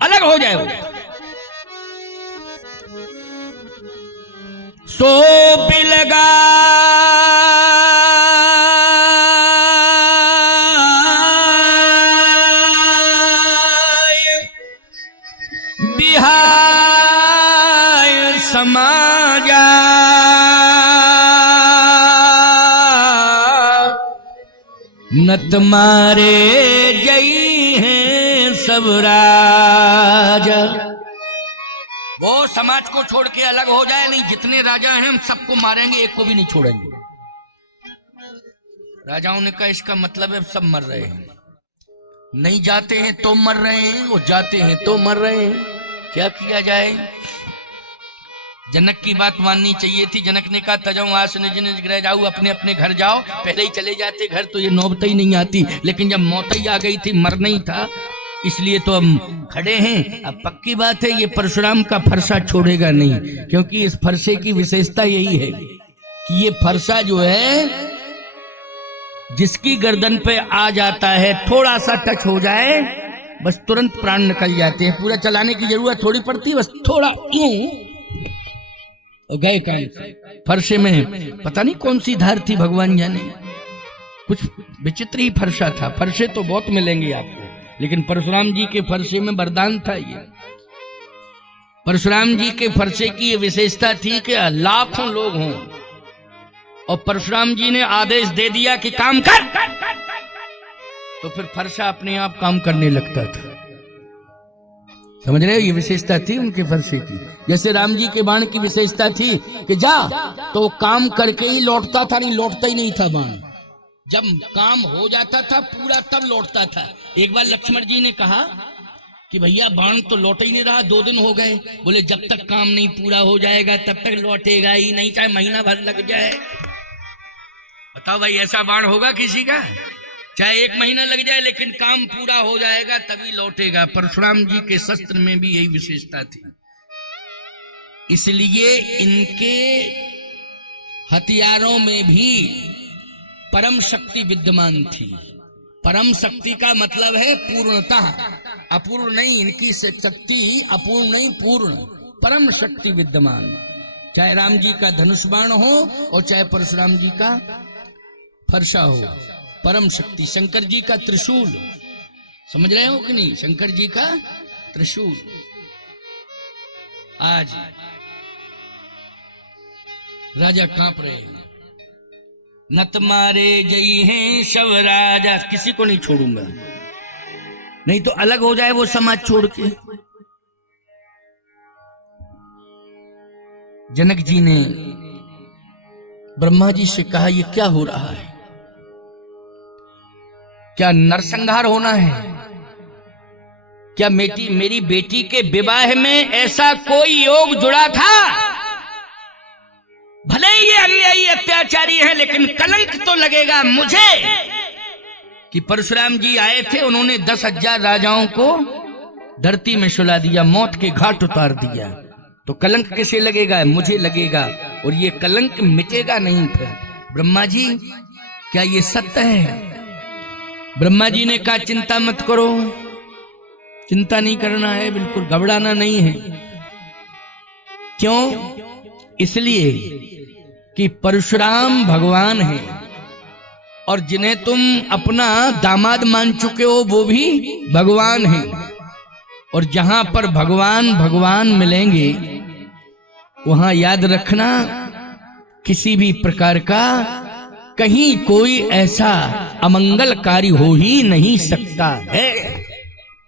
अलग हो जाए। वो सो भी लगा बिहार समाजा, नत मारे जई हैं सब राजा। वो समाज को छोड़ के अलग हो जाए, नहीं जितने राजा हैं हम सबको मारेंगे, एक को भी नहीं छोड़ेंगे। राजाओं ने कहा इसका मतलब है सब मर रहे हैं, नहीं जाते हैं तो मर रहे हैं, वो जाते हैं तो मर रहे हैं, क्या किया जाए? जनक की बात माननी चाहिए थी। जनक ने कहा तजऊ आस निज निज गृह जाऊ, अपने अपने घर जाओ। पहले ही चले जाते घर तो ये नौबत ही नहीं आती, लेकिन जब मौत ही आ गई थी, मरना ही था, इसलिए तो हम खड़े हैं। अब पक्की बात है, ये परशुराम का फरसा छोड़ेगा नहीं, क्योंकि इस फरसे की विशेषता यही है कि ये फरसा जो है जिसकी गर्दन पे आ जाता है, थोड़ा सा टच हो जाए बस तुरंत प्राण निकल जाते हैं। पूरा चलाने की जरूरत थोड़ी पड़ती, बस थोड़ा गए काम। फरसे में पता नहीं कौन सी धार थी, भगवान जाने, कुछ विचित्र ही फरसा था। फरसे तो बहुत मिलेंगे आपको, लेकिन परशुराम जी के फरसे में वरदान था। ये परशुराम जी के फरसे की ये विशेषता थी कि लाखों लोग हों और परशुराम जी ने आदेश दे दिया कि काम कर, तो फिर फरसा अपने आप काम करने लगता था। समझ रहे हो, ये विशेषता थी उनके फरसे की। जैसे राम जी के बाण की विशेषता थी कि जा, तो काम करके ही लौटता था, नहीं लौटता ही नहीं था बाण। जब काम हो जाता था पूरा तब लौटता था। एक बार लक्ष्मण जी ने कहा कि भैया बाण तो लौट ही नहीं रहा, 2 दिन हो गए। बोले जब तक काम नहीं पूरा हो जाएगा तब तक लौटेगा ही नहीं, चाहे महीना भर लग जाए। बताओ भाई, ऐसा बाण होगा किसी का? चाहे 1 महीना लग जाए, लेकिन काम पूरा हो जाएगा तभी लौटेगा। परशुराम जी के शस्त्र में भी यही विशेषता थी, इसलिए इनके हथियारों में भी परम शक्ति विद्यमान थी। परम शक्ति का मतलब है पूर्णता, अपूर्ण नहीं। इनकी शक्ति अपूर्ण नहीं, पूर्ण परम शक्ति विद्यमान। चाहे राम जी का धनुष बाण हो और चाहे परशुराम जी का फरसा हो, परम शक्ति। शंकर जी का त्रिशूल, समझ रहे हो कि नहीं? शंकर जी का त्रिशूल आज राजा कांप रहे हैं। नत मारे गई हैं सब राजा, किसी को नहीं छोड़ूंगा, नहीं तो अलग हो जाए वो समाज छोड़ के। जनक जी ने ब्रह्मा जी से कहा, ये क्या हो रहा है? क्या नरसंहार होना है? क्या मेरी बेटी के विवाह में ऐसा कोई योग जुड़ा था? भले ही ये अन्यायी अत्याचारी है, लेकिन कलंक तो लगेगा मुझे कि परशुराम जी आए थे, उन्होंने 10,000 राजाओं को धरती में सुला दिया, मौत के घाट उतार दिया। तो कलंक किसे लगेगा? मुझे लगेगा, और ये कलंक मिटेगा नहीं। फिर ब्रह्मा जी, क्या ये सत्य है? ब्रह्मा जी ने कहा चिंता मत करो, चिंता नहीं करना है, बिल्कुल घबराना नहीं है। क्यों? इसलिए कि परशुराम भगवान है, और जिन्हें तुम अपना दामाद मान चुके हो वो भी भगवान है। और जहां पर भगवान भगवान मिलेंगे, वहां याद रखना किसी भी प्रकार का कहीं कोई ऐसा अमंगलकारी हो ही नहीं सकता है।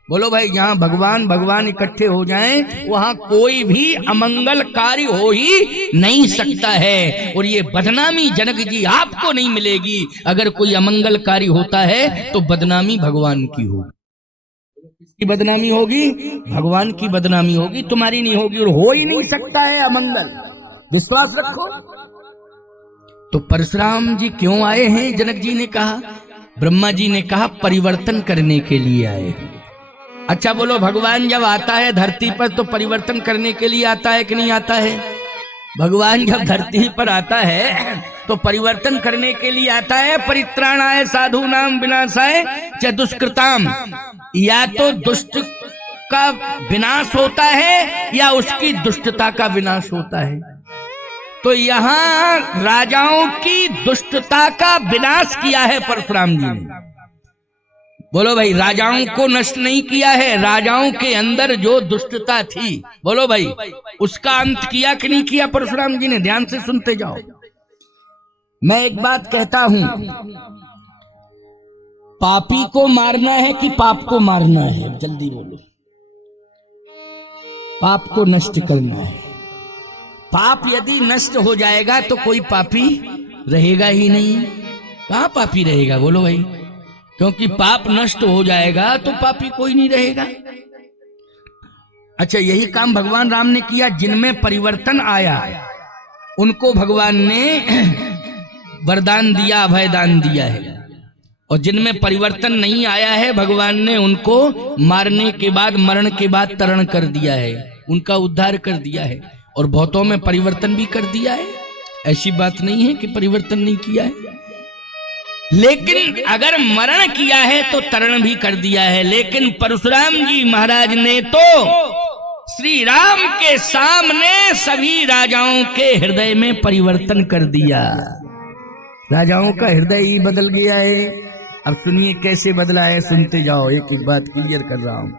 बोलो भाई, जहां भगवान भगवान इकट्ठे हो जाएं, वहां कोई भी अमंगलकारी हो ही नहीं सकता है। और ये बदनामी जनक जी आपको नहीं मिलेगी। अगर कोई अमंगलकारी होता है तो बदनामी भगवान की होगी। किसकी बदनामी होगी? भगवान की बदनामी होगी, तुम्हारी नहीं होगी। और हो ही नहीं सकता है अमंगल, विश्वास रखो। तो परशुराम जी क्यों आए हैं? जनक जी ने कहा, ब्रह्मा जी ने कहा परिवर्तन करने के लिए आए। अच्छा बोलो, भगवान जब आता है धरती पर तो परिवर्तन करने के लिए आता है कि नहीं आता है? भगवान जब धरती पर आता है तो परिवर्तन करने के लिए आता है। परित्राणाय साधूनाम विनाशाय च दुष्कृताम, या तो दुष्ट का विनाश होता है या उसकी दुष्टता का विनाश होता है। तो यहां राजाओं की दुष्टता का विनाश किया है परशुराम जी ने। बोलो भाई, राजाओं को नष्ट नहीं किया है, राजाओं के अंदर जो दुष्टता थी, बोलो भाई, उसका अंत किया कि नहीं किया परशुराम जी ने? ध्यान से सुनते जाओ। मैं एक बात कहता हूं, पापी को मारना है कि पाप को मारना है? जल्दी बोलो। पाप को नष्ट करना है। पाप यदि नष्ट हो जाएगा तो कोई पापी रहेगा ही नहीं। कहां पापी रहेगा? बोलो भाई, क्योंकि पाप नष्ट हो जाएगा तो पापी कोई नहीं रहेगा। अच्छा, यही काम भगवान राम ने किया। जिनमें परिवर्तन आया उनको भगवान ने वरदान दिया, अभयदान दिया है, और जिनमें परिवर्तन नहीं आया है भगवान ने उनको मारने के बाद, मरण के बाद तरण कर दिया है, उनका उद्धार कर दिया है, और बहुतों में परिवर्तन भी कर दिया है। ऐसी बात नहीं है कि परिवर्तन नहीं किया है, लेकिन अगर मरण किया है तो तरण भी कर दिया है। लेकिन परशुराम जी महाराज ने तो श्री राम के सामने सभी राजाओं के हृदय में परिवर्तन कर दिया। राजाओं का हृदय ही बदल गया है। अब सुनिए कैसे बदला है, सुनते जाओ, एक एक बात क्लियर कर रहा हूं।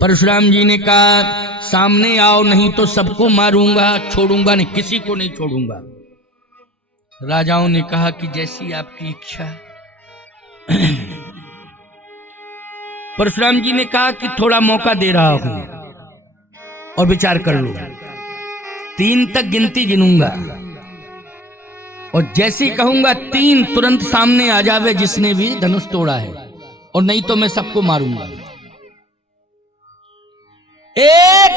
परशुराम जी ने कहा सामने आओ, नहीं तो सबको मारूंगा, छोड़ूंगा नहीं, किसी को नहीं छोड़ूंगा। राजाओं ने कहा कि जैसी आपकी इच्छा। परशुराम जी ने कहा कि थोड़ा मौका दे रहा हूं और विचार कर लो, 3 तक गिनती गिनूंगा, और जैसे कहूंगा 3 तुरंत सामने आ जावे जिसने भी धनुष तोड़ा है, और नहीं तो मैं सबको मारूंगा। 1,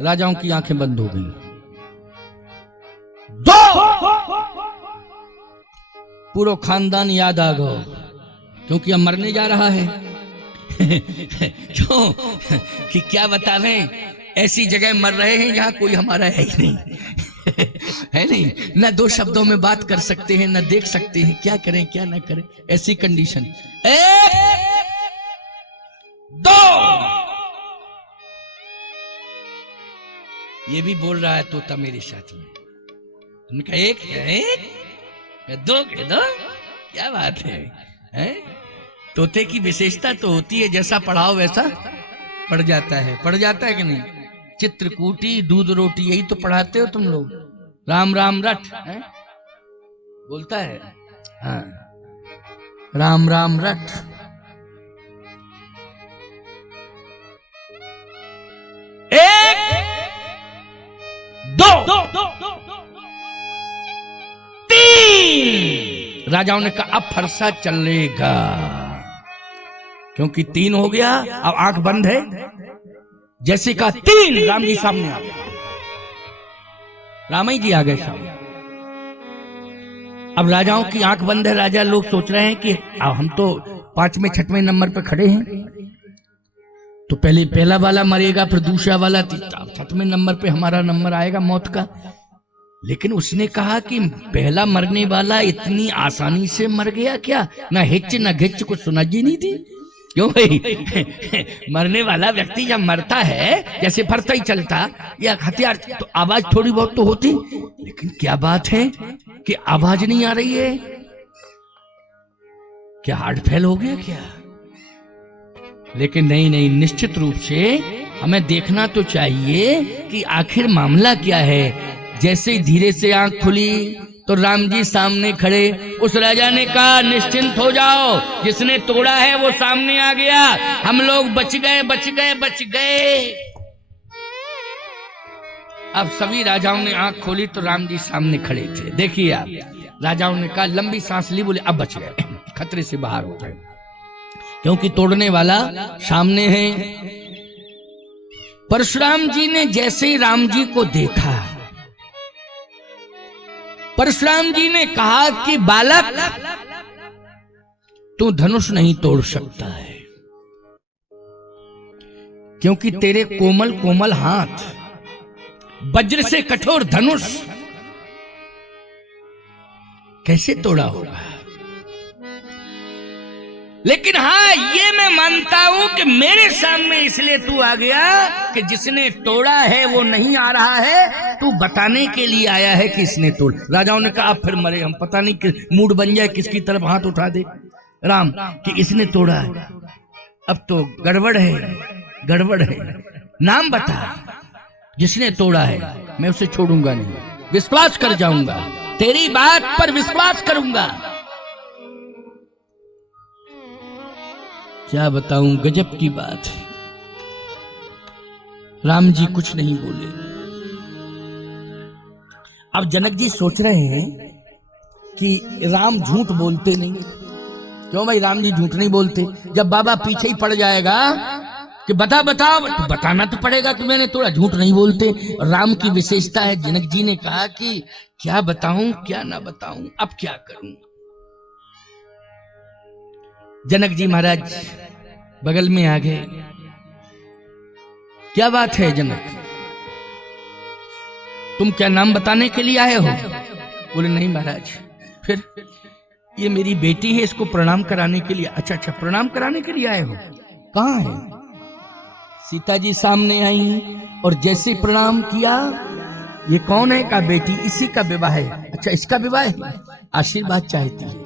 राजाओं की आंखें बंद हो गई। 2, पूरा खानदान याद आ गया, क्योंकि अब मरने जा रहा है। क्यों कि क्या बतावें, ऐसी जगह मर रहे हैं जहां कोई हमारा है ही नहीं। है नहीं, ना 2 शब्दों में बात कर सकते हैं, ना देख सकते हैं, क्या करें क्या ना करें, ऐसी कंडीशन। 1, 2, ये भी बोल रहा है तोता मेरे साथ में। उनका 1 है, 2 कह दो, क्या बात है? तोते की विशेषता तो होती है जैसा पढ़ाओ वैसा पढ़ जाता है। पढ़ जाता है कि नहीं? चित्रकूटी, दूध रोटी, यही तो पढ़ाते हो तुम लोग। राम राम रट है? बोलता है, हाँ, राम राम रट। दो, 3। राजाओं ने कहा अब फरसा चलेगा, क्योंकि 3 हो गया। अब आंख बंद है, जैसे कहा 3, राम जी सामने आ गए। रामाई जी आ गए सामने। अब राजाओं की आंख बंद है। राजा लोग सोच रहे हैं कि हम तो 5वें 6वें नंबर पे खड़े हैं, तो पहले पहला वाला मरेगा, फिर दूसरा वाला, 7वें नंबर पे हमारा नंबर आएगा मौत का। लेकिन उसने कहा कि पहला मरने वाला इतनी आसानी से मर गया क्या? ना हिच ना घिच, कुछ सुना जी नहीं थी। क्यों भाई? मरने वाला व्यक्ति जब मरता है, जैसे फरता ही चलता या हथियार, तो आवाज थोड़ी बहुत तो होती, लेकिन क्या बात है कि आवाज नहीं आ रही है। क्या हार्ट फेल हो गया क्या? लेकिन नहीं, निश्चित रूप से हमें देखना तो चाहिए कि आखिर मामला क्या है। जैसे ही धीरे से आंख खुली तो राम जी सामने खड़े। उस राजा ने कहा निश्चिंत हो जाओ, जिसने तोड़ा है वो सामने आ गया, हम लोग बच गए, बच गए, बच गए। अब सभी राजाओं ने आंख खोली तो राम जी सामने खड़े थे। देखिए आप, राजाओं ने कहा, लंबी सांस ली, बोले अब बच गए, खतरे से बाहर हो गए, क्योंकि तोड़ने वाला सामने है। परशुराम जी ने जैसे ही राम जी को देखा, परशुराम जी ने कहा कि बालक, तू धनुष नहीं तोड़ सकता है, क्योंकि तेरे कोमल कोमल हाथ, वज्र से कठोर धनुष कैसे तोड़ा होगा। लेकिन हाँ, ये मैं मानता हूं कि मेरे सामने इसलिए तू आ गया कि जिसने तोड़ा है वो नहीं आ रहा है, तू बताने के लिए आया है कि इसने तोड़। राजाओं ने कहा अब फिर मरे हम, पता नहीं कि मूड बन जाए किसकी तरफ हाथ उठा दे राम कि इसने तोड़ा है। अब तो गड़बड़ है, गड़बड़ है। नाम बता, जिसने तोड़ा है, मैं उसे छोड़ूंगा नहीं, विश्वास कर जाऊंगा, तेरी बात पर विश्वास करूंगा। क्या बताऊं, गजब की बात है। राम जी कुछ नहीं बोले। अब जनक जी सोच रहे हैं कि राम झूठ बोलते नहीं। क्यों भाई? राम जी झूठ नहीं बोलते। जब बाबा पीछे ही पड़ जाएगा कि बता बताओ, तो बताना तो पड़ेगा कि मैंने थोड़ा झूठ नहीं बोलते। राम की विशेषता है। जनक जी ने कहा कि क्या बताऊं क्या ना बताऊं, अब क्या करूं। जनक जी महाराज बगल में आ गए। क्या बात है जनक, तुम क्या नाम बताने के लिए आए हो? बोले नहीं महाराज। फिर? ये मेरी बेटी है, इसको प्रणाम कराने के लिए। अच्छा अच्छा, प्रणाम कराने के लिए आए हो। कहाँ है? सीता जी सामने आई और जैसे प्रणाम किया, ये कौन है? का बेटी, इसी का विवाह है। अच्छा, इसका विवाह है, आशीर्वाद चाहती है।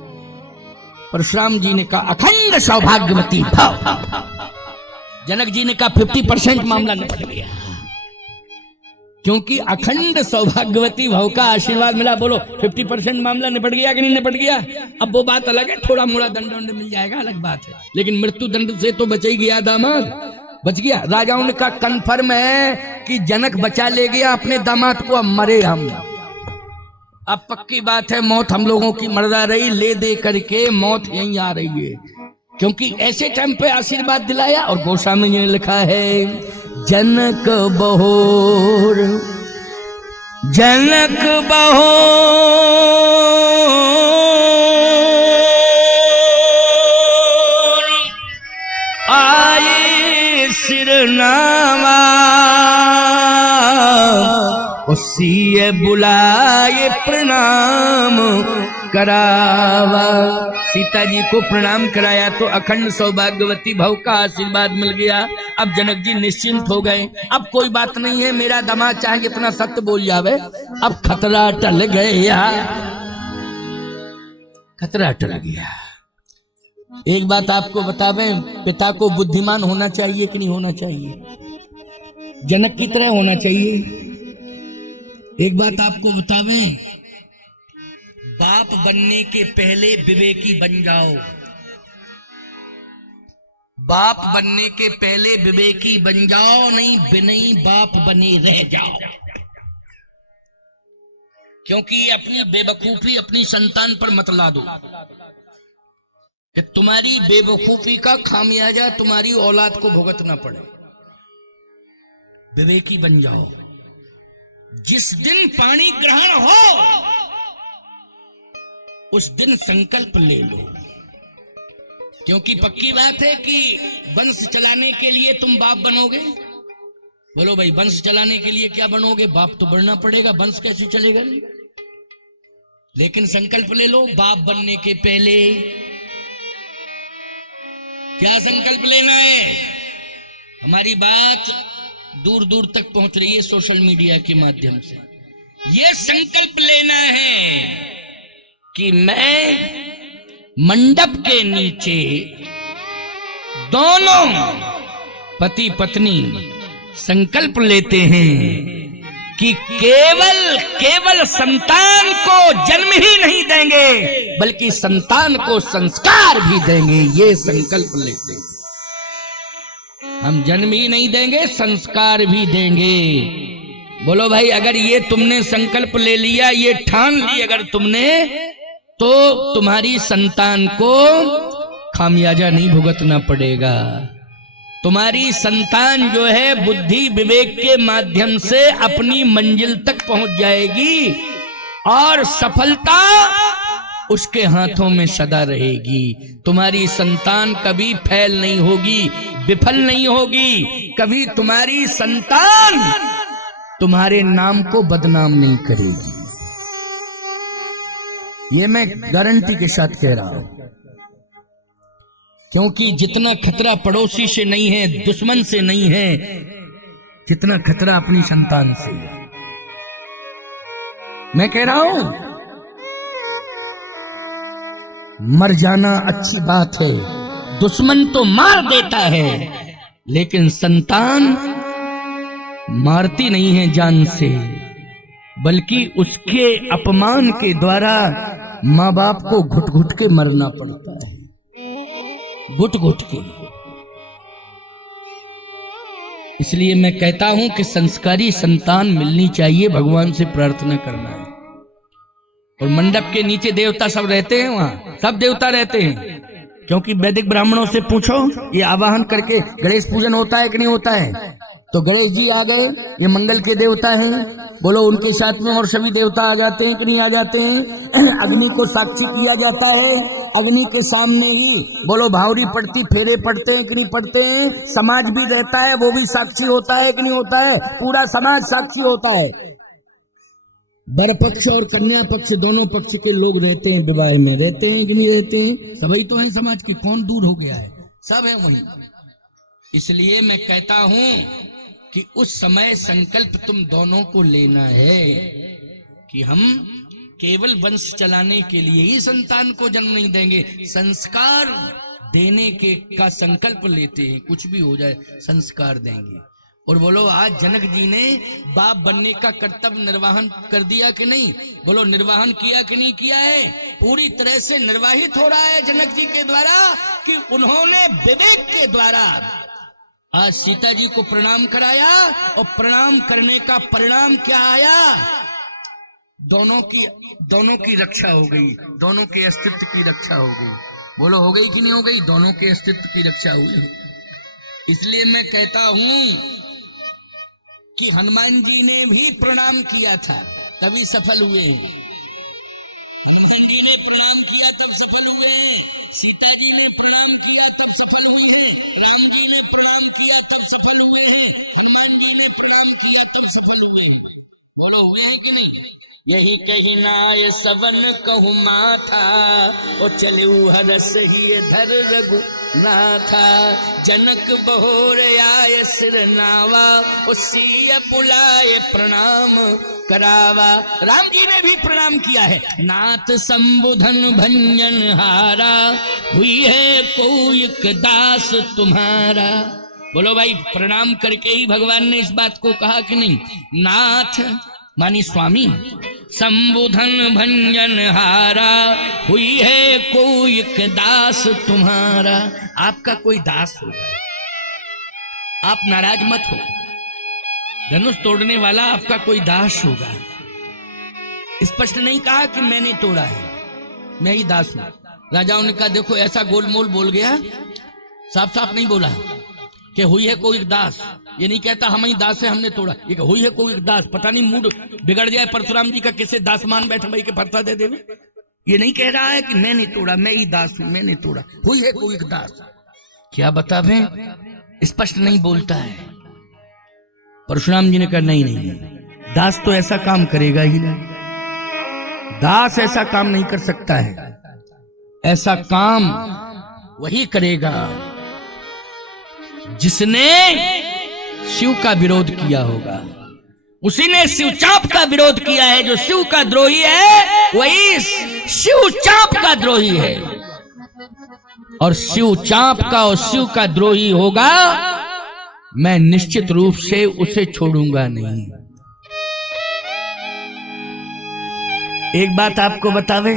परशुराम जी ने कहा अखंड सौभाग्यवती भव। जनक जी ने कहा 50% मामला निपट गया, क्योंकि अखंड सौभाग्यवती भव का आशीर्वाद मिला। बोलो 50% मामला निपट गया कि नहीं निपट गया? अब वो बात अलग है, थोड़ा मोड़ा दंड दंड मिल जाएगा, अलग बात है, लेकिन मृत्यु दंड से तो बच ही गया दामाद, बच गया। राजाओं ने कहा कन्फर्म है कि जनक बचा ले गया अपने दामाद को, अब मरे हम। अब पक्की बात है, मौत हम लोगों की मर्दा रही, ले दे करके मौत यहीं आ रही है, क्योंकि ऐसे टाइम पे आशीर्वाद दिलाया। और गोस्वामी जी ने लिखा है जनक बहोर, जनक बहोर आए सिरनावा, उसी बुलाए प्रणाम करावा। सीता जी को प्रणाम कराया तो अखंड सौभाग्यवती भव का आशीर्वाद मिल गया। अब जनक जी निश्चिंत हो गए। अब कोई बात नहीं है, मेरा दामाद चाहे कितना सत्य बोल जावे, अब खतरा टल गया, खतरा टल गया। एक बात आपको बतावें, पिता को बुद्धिमान होना चाहिए कि नहीं होना चाहिए? जनक की तरह होना चाहिए। एक बात आपको बतावें, बाप बनने के पहले विवेकी बन जाओ। बाप बनने के पहले विवेकी बन जाओ, नहीं बिनई बाप बने रह जाओ। क्योंकि अपनी बेवकूफी अपनी संतान पर मत ला दो, कि तुम्हारी बेवकूफी का खामियाजा तुम्हारी औलाद को भुगतना पड़े। विवेकी बन जाओ। जिस दिन पानी ग्रहण हो उस दिन संकल्प ले लो, क्योंकि पक्की बात है कि वंश चलाने के लिए तुम बाप बनोगे। बोलो भाई, वंश चलाने के लिए क्या बनोगे? बाप तो बनना पड़ेगा, वंश कैसे चलेगा नहीं। लेकिन संकल्प ले लो बाप बनने के पहले। क्या संकल्प लेना है? हमारी बात दूर दूर तक पहुंच रही है सोशल मीडिया के माध्यम से। यह संकल्प लेना है कि मैं मंडप के नीचे दोनों पति पत्नी संकल्प लेते हैं कि केवल संतान को जन्म ही नहीं देंगे, बल्कि संतान को संस्कार भी देंगे। ये संकल्प लेते हैं। हम जन्म ही नहीं देंगे, संस्कार भी देंगे। बोलो भाई, अगर ये तुमने संकल्प ले लिया, ये ठान ली अगर तुमने, तो तुम्हारी संतान को खामियाजा नहीं भुगतना पड़ेगा। तुम्हारी संतान जो है बुद्धि विवेक के माध्यम से अपनी मंजिल तक पहुंच जाएगी और सफलता उसके हाथों में सदा रहेगी। तुम्हारी संतान कभी फेल नहीं होगी, विफल नहीं होगी। कभी तुम्हारी संतान तुम्हारे नाम को बदनाम नहीं करेगी। ये मैं गारंटी के साथ कह रहा हूं, क्योंकि जितना खतरा पड़ोसी से नहीं है, दुश्मन से नहीं है, जितना खतरा अपनी संतान से है। मैं कह रहा हूं, मर जाना अच्छी बात है, दुश्मन तो मार देता है, लेकिन संतान मारती नहीं है जान से, बल्कि उसके अपमान के द्वारा माँ बाप को घुट घुट के मरना पड़ता है, घुट घुट के। इसलिए मैं कहता हूं कि संस्कारी संतान मिलनी चाहिए, भगवान से प्रार्थना करना है। और मंडप के नीचे देवता सब रहते हैं, वहां सब देवता रहते हैं, क्योंकि वैदिक ब्राह्मणों से पूछो ये आवाहन करके गणेश पूजन होता है कि नहीं होता है। तो गणेश जी आ गए, ये मंगल के देवता हैं, बोलो उनके साथ में और सभी देवता आ जाते हैं कि नहीं आ जाते हैं। अग्नि को साक्षी किया जाता है, अग्नि के सामने ही बोलो भावरी पड़ती, फेरे पड़ते हैं कि नहीं पड़ते हैं। समाज भी रहता है, वो भी साक्षी होता है कि नहीं होता है, पूरा समाज साक्षी होता है। वर पक्ष और कन्या पक्ष दोनों पक्ष के लोग रहते हैं, विवाह में रहते हैं कि नहीं रहते हैं। सभी तो है समाज के, कौन दूर हो गया है, सब है वही। इसलिए मैं कहता हूं कि उस समय संकल्प तुम दोनों को लेना है कि हम केवल वंश चलाने के लिए ही संतान को जन्म नहीं देंगे, संस्कार देने के का संकल्प लेते हैं, कुछ भी हो जाए संस्कार देंगे। और बोलो आज जनक जी ने बाप बनने का कर्तव्य निर्वाहन कर दिया कि नहीं, बोलो निर्वाहन किया कि नहीं किया है। पूरी तरह से निर्वाहित हो रहा है जनक जी के द्वारा कि उन्होंने विवेक के द्वारा आज सीता जी को प्रणाम कराया, और प्रणाम करने का परिणाम क्या आया, दोनों की रक्षा हो गई, दोनों के अस्तित्व की रक्षा हो गई। बोलो हो गई कि नहीं हो गई, दोनों के अस्तित्व की रक्षा हुई। इसलिए मैं कहता हूं कि हनुमान जी ने भी प्रणाम किया था तभी सफल हुए, हनुमान जी ने प्रणाम किया तब सफल हुए, सीता जी ने प्रणाम किया तब सफल हुए हैं, राम जी ने प्रणाम किया तब सफल हुए हैं, हनुमान जी ने प्रणाम किया तब सफल हुए। बोलो हुए हैं कि नहीं। यही कही नाय सवन कहु माथा, ओ चलू हरस ही धर रघु नाथा, जनक बहोर आय सिर नावा, ओ सिय बुलाए प्रणाम करावा। राम जी ने भी प्रणाम किया है। नाथ संबुधन भंजन हारा, हुई है कोई दास तुम्हारा। बोलो भाई प्रणाम करके ही भगवान ने इस बात को कहा कि नहीं। नाथ मानी स्वामी, संबुधन भंजन हारा, हुई है कोई दास तुम्हारा। आपका कोई दास होगा, आप नाराज मत हो। धनुष तोड़ने वाला आपका कोई दास होगा। स्पष्ट नहीं कहा कि मैंने तोड़ा है, मैं ही दास हूं। राजाओं ने कहा देखो ऐसा गोलमोल बोल गया, साफ साफ नहीं बोला कि हुई है कोई दास। ये नहीं कहता हम ही दास है हमने तोड़ा, ये हुई है कोई दास। पता नहीं मूड बिगड़ जाए परशुराम जी का, किसे दास मान बैठे भाई के फरसा दे देवे। ये नहीं कह रहा है कि मैंने तोड़ा, मैं ही दास हूं, मैंने तोड़ा, हुई है कोई दास। क्या बतावे, स्पष्ट नहीं बोलता है। परशुराम जी ने कहा नहीं नहीं, दास तो ऐसा काम करेगा ही नहीं, दास ऐसा काम नहीं कर सकता है। ऐसा काम वही करेगा जिसने शिव का विरोध किया होगा। उसी ने शिवचाप का विरोध किया है। जो शिव का द्रोही है वही शिवचाप का द्रोही है, और शिवचाप का और शिव का द्रोही होगा, मैं निश्चित रूप से उसे छोड़ूंगा नहीं। एक बात आपको बतावे,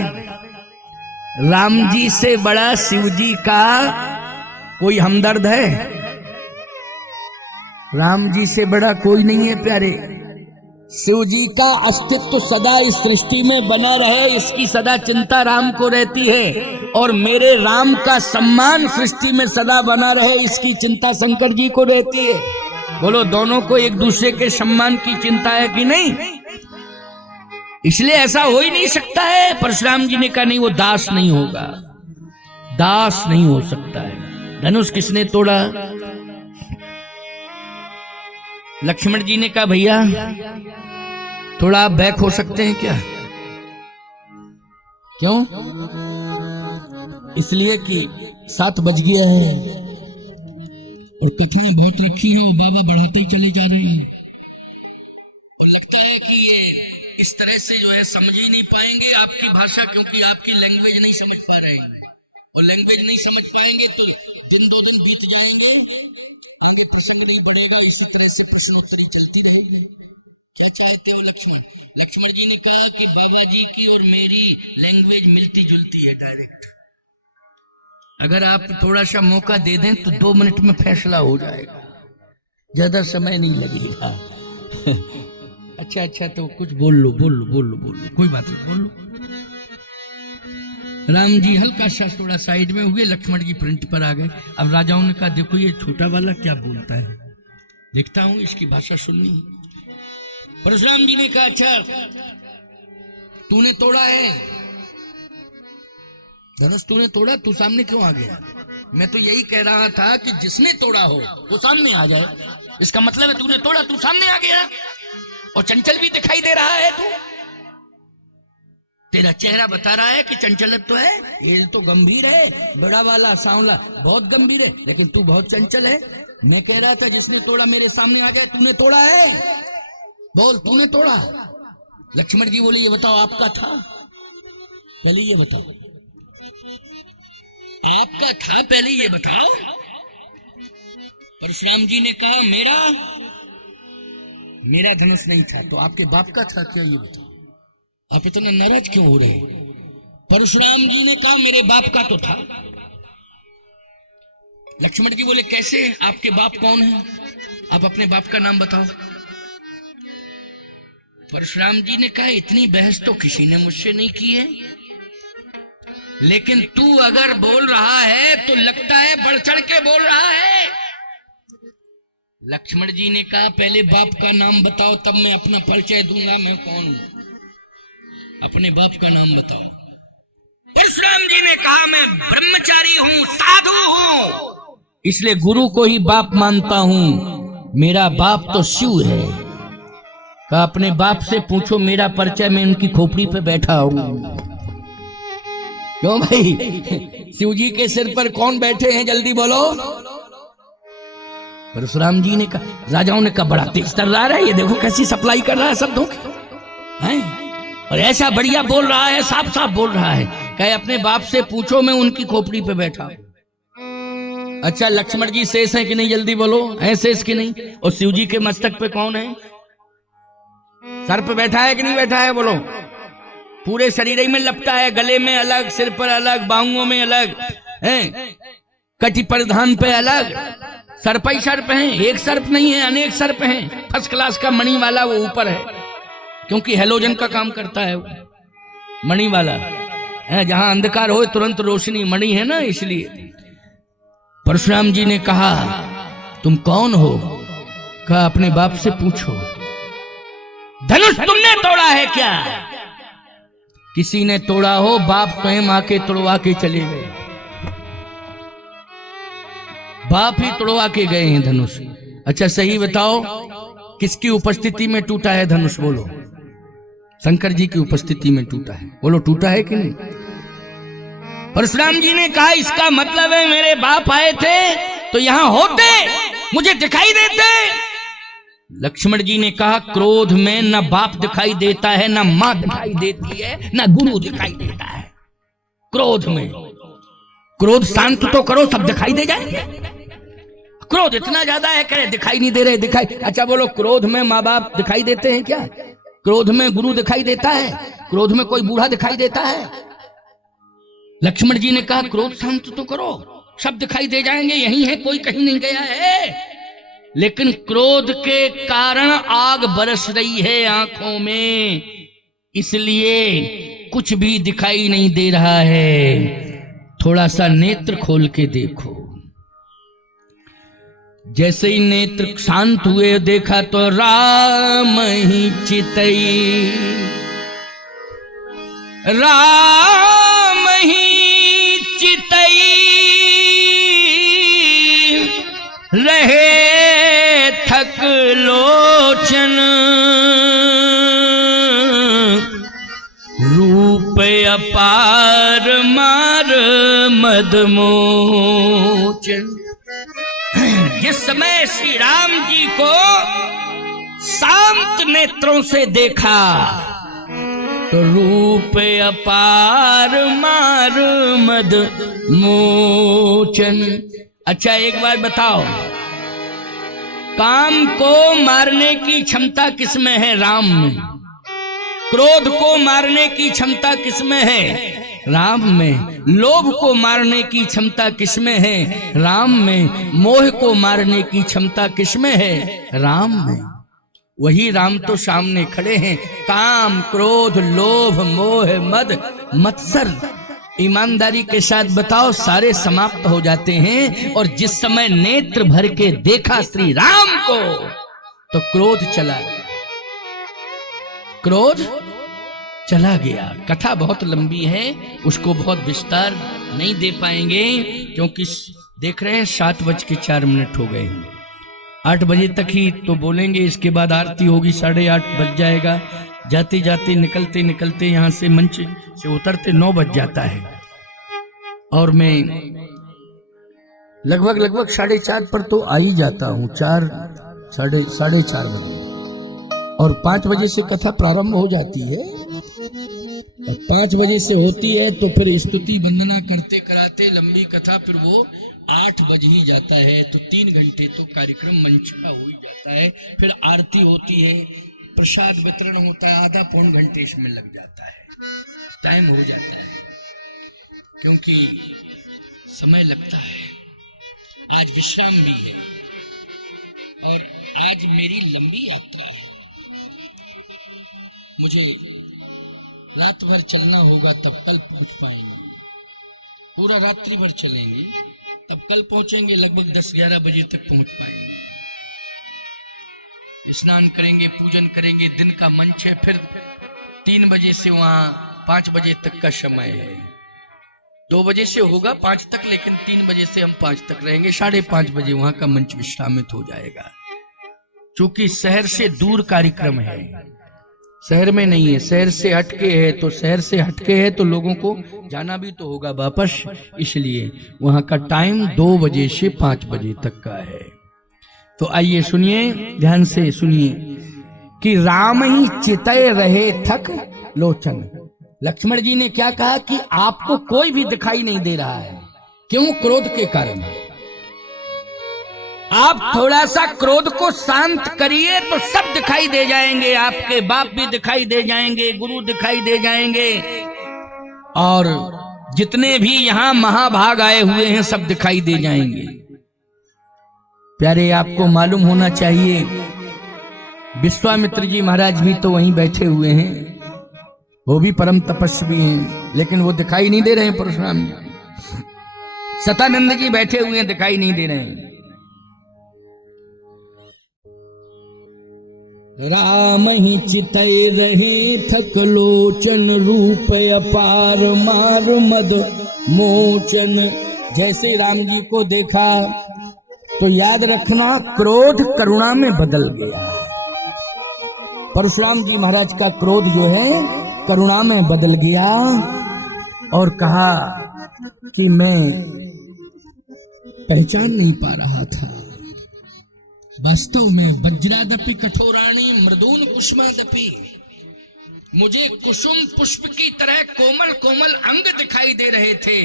राम जी से बड़ा शिव जी का कोई हमदर्द है? राम जी से बड़ा कोई नहीं है प्यारे। शिव जी का अस्तित्व सदा इस सृष्टि में बना रहे, इसकी सदा चिंता राम को रहती है, और मेरे राम का सम्मान सृष्टि में सदा बना रहे, इसकी चिंता शंकर जी को रहती है। बोलो दोनों को एक दूसरे के सम्मान की चिंता है कि नहीं। इसलिए ऐसा हो ही नहीं सकता है। परशुराम जी ने कहा नहीं, वो दास नहीं होगा, दास नहीं हो सकता है। धनुष किसने तोड़ा? लक्ष्मण जी ने कहा भैया थोड़ा आप बैक हो सकते हैं क्या? क्यों? इसलिए कि 7 बज गया है और कथाएं बहुत रखी है, बाबा बढ़ाते ही चले जा रहे हैं, और लगता है कि ये इस तरह से जो है समझ ही नहीं पाएंगे आपकी भाषा, क्योंकि आपकी लैंग्वेज नहीं समझ पा रहे हैं, और लैंग्वेज नहीं समझ पाएंगे तो दिन 2 दिन बीत जाएंगे, आगे प्रसंग नहीं बढ़ेगा। इसी तरह से प्रश्नोत्तरी चलती रहेगी। क्या चाहते हो लक्ष्मण? लक्ष्मण जी ने कहा कि बाबा जी की और मेरी लैंग्वेज मिलती जुलती है डायरेक्ट। अगर आप थोड़ा सा मौका दे दें तो 2 मिनट में फैसला हो जाएगा, ज्यादा समय नहीं लगेगा। अच्छा तो कुछ बोल लो, कोई बात नहीं, बोल लो। राम जी हल्का सा थोड़ा साइड में हुए, लक्ष्मण जी फ्रंट पर आ गए। अब राजाओं ने कहा देखो ये छोटा वाला क्या बोलता है, देखता हूं इसकी भाषा सुननी। परशुराम जी ने कहा अच्छा तूने तोड़ा है धनुष, तूने तोड़ा, तू सामने क्यों आ गया? मैं तो यही कह रहा था कि जिसने तोड़ा हो वो सामने आ जाए। इसका मतलब है तूने तोड़ा, तू सामने आ गया, और चंचल भी दिखाई दे रहा है। तू तेरा चेहरा बता रहा है कि चंचलत्व है। ये तो गंभीर है, बड़ा वाला सांवला बहुत गंभीर है, लेकिन तू बहुत चंचल है। मैं कह रहा था जिसने तोड़ा मेरे सामने आ जाए। तूने तोड़ा है, बोल तूने तोड़ा। लक्ष्मण जी बोले ये बताओ आपका था, पहले ये बताओ आपका था, पहले ये बताओ। परशुराम जी ने कहा मेरा धनुष नहीं था, तो आपके बाप का था क्या, ये बताओ। आप इतने नाराज क्यों हो रहे हैं? परशुराम जी ने कहा मेरे बाप का तो था। लक्ष्मण जी बोले कैसे, आपके बाप कौन है, आप अपने बाप का नाम बताओ। परशुराम जी ने कहा इतनी बहस तो किसी ने मुझसे नहीं की है, लेकिन तू अगर बोल रहा है तो लगता है बढ़ चढ़ के बोल रहा है। लक्ष्मण जी ने कहा पहले बाप का नाम बताओ, तब मैं अपना परिचय दूंगा मैं कौन हूं। अपने बाप का नाम बताओ। परशुराम जी ने कहा मैं ब्रह्मचारी हूं, साधु हूं, इसलिए गुरु को ही बाप मानता हूं। मेरा बाप तो शिव है। कहा अपने बाप से पूछो मेरा परिचय, मैं उनकी खोपड़ी पे बैठा हूं। क्यों भाई, शिव जी के सिर पर कौन बैठे हैं, जल्दी बोलो। परशुराम जी ने कहा, राजाओं ने कहा बड़ा तेज तर्रार है ये, देखो कैसी सप्लाई कर रहा है शब्दों की, हैं? और ऐसा बढ़िया बोल रहा है, साफ साफ बोल रहा है। कहे अपने बाप से पूछो मैं उनकी खोपड़ी पे बैठा। अच्छा लक्ष्मण जी शेष है कि नहीं, जल्दी बोलो, है शेष कि नहीं? और शिव जी के मस्तक पे कौन है, सर पे बैठा है कि नहीं बैठा है, बोलो। पूरे शरीर ही में लपटा है, गले में अलग, सिर पर अलग, बाहुओं में अलग, हैं? कटी परिधान पे अलग, सर्प ही सर्प है, एक सर्प नहीं है, अनेक सर्प हैं। फर्स्ट क्लास का मणि वाला वो ऊपर है, क्योंकि हेलोजन का काम करता है वो मणि वाला है, जहां अंधकार हो तुरंत रोशनी, मणि है ना, इसलिए। परशुराम जी ने कहा तुम कौन हो? कहा अपने बाप से पूछो। धनुष तुमने तोड़ा है क्या? किसी ने तोड़ा हो, बाप स्वयं आके तोड़वा के चले गए, बाप ही तोड़वा के गए हैं धनुष। अच्छा सही बताओ किसकी उपस्थिति में टूटा है धनुष, बोलो। शंकर जी की उपस्थिति में टूटा है, बोलो टूटा है कि नहीं? परशुराम जी ने कहा इसका मतलब है मेरे बाप आए थे तो यहां होते, मुझे दिखाई देते। लक्ष्मण जी ने कहा क्रोध में न बाप दिखाई देता है, न मां दिखाई देती है, न गुरु दिखाई देता है। क्रोध में, क्रोध शांत तो करो, सब दिखाई दे जाएंगे। क्रोध इतना ज्यादा है, करे दिखाई नहीं दे रहे, दिखाई। अच्छा बोलो क्रोध में माँ बाप दिखाई देते हैं क्या? क्रोध में गुरु दिखाई देता है? क्रोध में कोई बूढ़ा दिखाई देता है? लक्ष्मण जी ने कहा क्रोध शांत तो करो, सब दिखाई दे जाएंगे, यही है, कोई कहीं नहीं गया है। लेकिन क्रोध के कारण आग बरस रही है आंखों में, इसलिए कुछ भी दिखाई नहीं दे रहा है। थोड़ा सा नेत्र खोल के देखो। जैसे ही नेत्र शांत हुए देखा तो राम ही चितई, राम ही चितई रहे थक लोचन, रूप अपार मार मदमोचन। जिस समय श्री राम जी को शांत नेत्रों से देखा तो रूप अपार मार मद मोचन। अच्छा एक बात बताओ, काम को मारने की क्षमता किसमें है? राम में। क्रोध को मारने की क्षमता किसमें है? राम में। लोभ को मारने की क्षमता किसमें है? राम में। मोह को मारने की क्षमता किसमें है? राम में। वही राम तो सामने खड़े हैं। काम, क्रोध, लोभ, मोह, मद, मत्सर, ईमानदारी के साथ बताओ, सारे समाप्त हो जाते हैं। और जिस समय नेत्र भर के देखा श्री राम को तो क्रोध चला गया, क्रोध चला गया। कथा बहुत लंबी है, उसको बहुत विस्तार नहीं दे पाएंगे, क्योंकि देख रहे हैं 7:04 हो गए हैं। 8 बजे तक ही तो बोलेंगे, इसके बाद आरती होगी, 8:30 बज जाएगा। जाते जाते निकलते निकलते यहाँ से मंच से उतरते 9 बज जाता है। और मैं लगभग 4:30 पर तो आ ही जाता हूँ, 4 4:30 बजे। और 5 बजे से कथा प्रारंभ हो जाती है। और 5 बजे से होती है तो फिर स्तुति वंदना करते कराते लंबी कथा, फिर वो 8 बज ही जाता है। तो 3 घंटे तो कार्यक्रम मंच का हो ही जाता है। फिर आरती होती है, प्रसाद वितरण होता है, आधा पौन घंटे इसमें लग जाता है, टाइम हो जाता है, क्योंकि समय लगता है। आज विश्राम भी है और आज मेरी लंबी यात्रा है। मुझे रात भर चलना होगा, तब कल पहुंच पाएंगे। पूरा रात्रि भर चलेंगे, तब कल पहुंचेंगे, लगभग 10-11 बजे तक पहुंच पाएंगे। स्नान करेंगे, पूजन करेंगे, दिन का मंच है। फिर 3 बजे से वहां 5 बजे तक का समय है। 2 बजे से होगा 5 तक, लेकिन 3 बजे से हम 5 तक रहेंगे। 5:30 बजे वहां का मंच विश्रामित हो जाएगा। चूंकि शहर से दूर कार्यक्रम है, शहर में नहीं है, शहर से हटके है। तो शहर से हटके है तो लोगों को जाना भी तो होगा वापस, इसलिए वहां का टाइम 2 बजे से 5 बजे तक का है। तो आइए सुनिए, ध्यान से सुनिए कि राम ही चितय रहे थक लोचन। लक्ष्मण जी ने क्या कहा कि आपको कोई भी दिखाई नहीं दे रहा है। क्यों? क्रोध के कारण। आप थोड़ा सा क्रोध को शांत करिए तो सब दिखाई दे जाएंगे। आपके बाप भी दिखाई दे जाएंगे, गुरु दिखाई दे जाएंगे, और जितने भी यहां महाभाग आए हुए हैं सब दिखाई दे जाएंगे। प्यारे, आपको मालूम होना चाहिए, विश्वामित्र जी महाराज भी तो वहीं बैठे हुए हैं, वो भी परम तपस्वी हैं, लेकिन वो दिखाई नहीं दे रहे हैं। परशुराम जी, सतानंद जी बैठे हुए हैं, दिखाई नहीं दे रहे हैं। राम ही चितय रहे थक लोचन, रूप अपार मार मद मोचन। जैसे राम जी को देखा तो याद रखना, क्रोध करुणा में बदल गया। परशुराम जी महाराज का क्रोध जो है करुणा में बदल गया, और कहा कि मैं पहचान नहीं पा रहा था। वास्तव में वज्रादपि कठोराणी मृदून कुसुमादपि, मुझे कुसुम पुष्प की तरह कोमल कोमल अंग दिखाई दे रहे थे,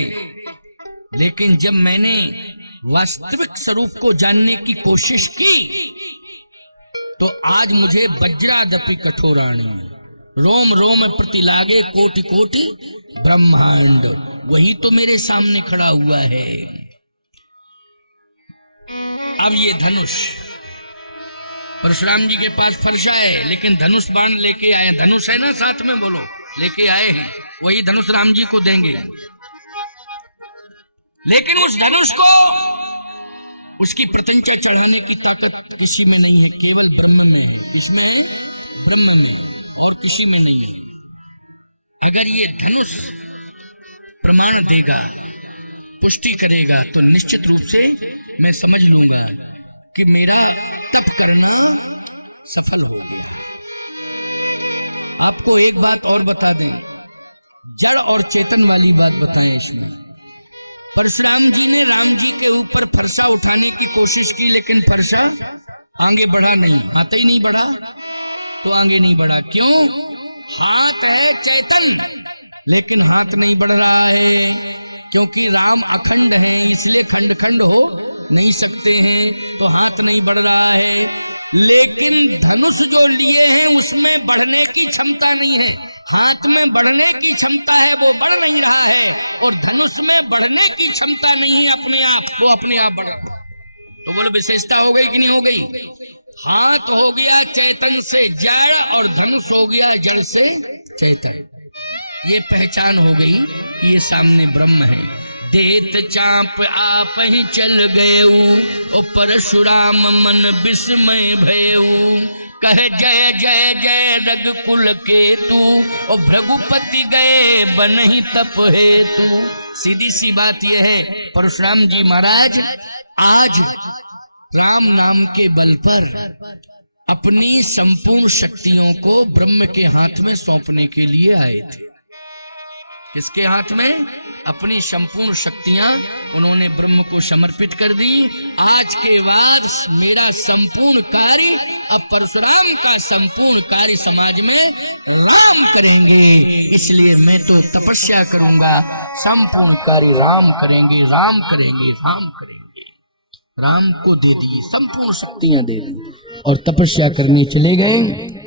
लेकिन जब मैंने वास्तविक स्वरूप को जानने की कोशिश की तो आज मुझे वज्रादपि कठोराणी, रोम रोम प्रति लागे कोटि कोटि ब्रह्मांड, वही तो मेरे सामने खड़ा हुआ है। अब ये धनुष, परशुराम जी के पास फरसा है, लेकिन धनुष बाण लेके आए। धनुष है ना साथ में, बोलो, लेके आए हैं। वही धनुष राम जी को देंगे, लेकिन उस धनुष को, उसकी प्रत्यंचा चढ़ाने की ताकत किसी में नहीं है, केवल ब्रह्म में है। इसमें ब्रह्म में, और किसी में नहीं है। अगर ये धनुष प्रमाण देगा, पुष्टि करेगा, तो निश्चित रूप से मैं समझ लूंगा कि मेरा तप करना सफल हो गया। आपको एक बात और बता दें, जड़ और चेतन वाली बात बताएं इसमें। परशुराम जी ने राम जी के ऊपर फरसा उठाने की कोशिश की, लेकिन फरसा आगे बढ़ा नहीं। हाथ ही नहीं बढ़ा तो आगे नहीं बढ़ा। क्यों? हाथ है चैतन, लेकिन हाथ नहीं बढ़ रहा है, क्योंकि राम अखंड है, इसलिए खंड खंड हो नहीं सकते हैं, तो हाथ नहीं बढ़ रहा है। लेकिन धनुष जो लिए हैं उसमें बढ़ने की क्षमता नहीं है। हाथ में बढ़ने की क्षमता है, वो बढ़ नहीं रहा है, और धनुष में बढ़ने की क्षमता नहीं है अपने आप, वो अपने आप बढ़ रहा। तो बोलो विशेषता हो गई कि नहीं हो गई? हाथ हो गया चैतन से जड़, और धनुष हो गया जड़ से चैतन। ये पहचान हो गई कि ये सामने ब्रह्म है। देत चाप आप ही चल गए, ओ परशुराम मन विस्मय भयऊ। कहे जय जय जय रघुकुल के तू, ओ भृगुपति गए बनहि तप हेतु। सीधी सी बात यह है परशुराम जी महाराज आज राम नाम के बल पर अपनी संपूर्ण शक्तियों को ब्रह्म के हाथ में सौंपने के लिए आए थे। किसके हाथ में? अपनी संपूर्ण शक्तियां उन्होंने ब्रह्म को समर्पित कर दी। आज के बाद मेरा संपूर्ण कार्य, अब परशुराम का संपूर्ण कार्य समाज में राम करेंगे, इसलिए मैं तो तपस्या करूंगा, संपूर्ण कार्य राम करेंगे, राम करेंगे, राम करेंगे। राम को दे दी, संपूर्ण शक्तियां दे दी और तपस्या करने चले गए।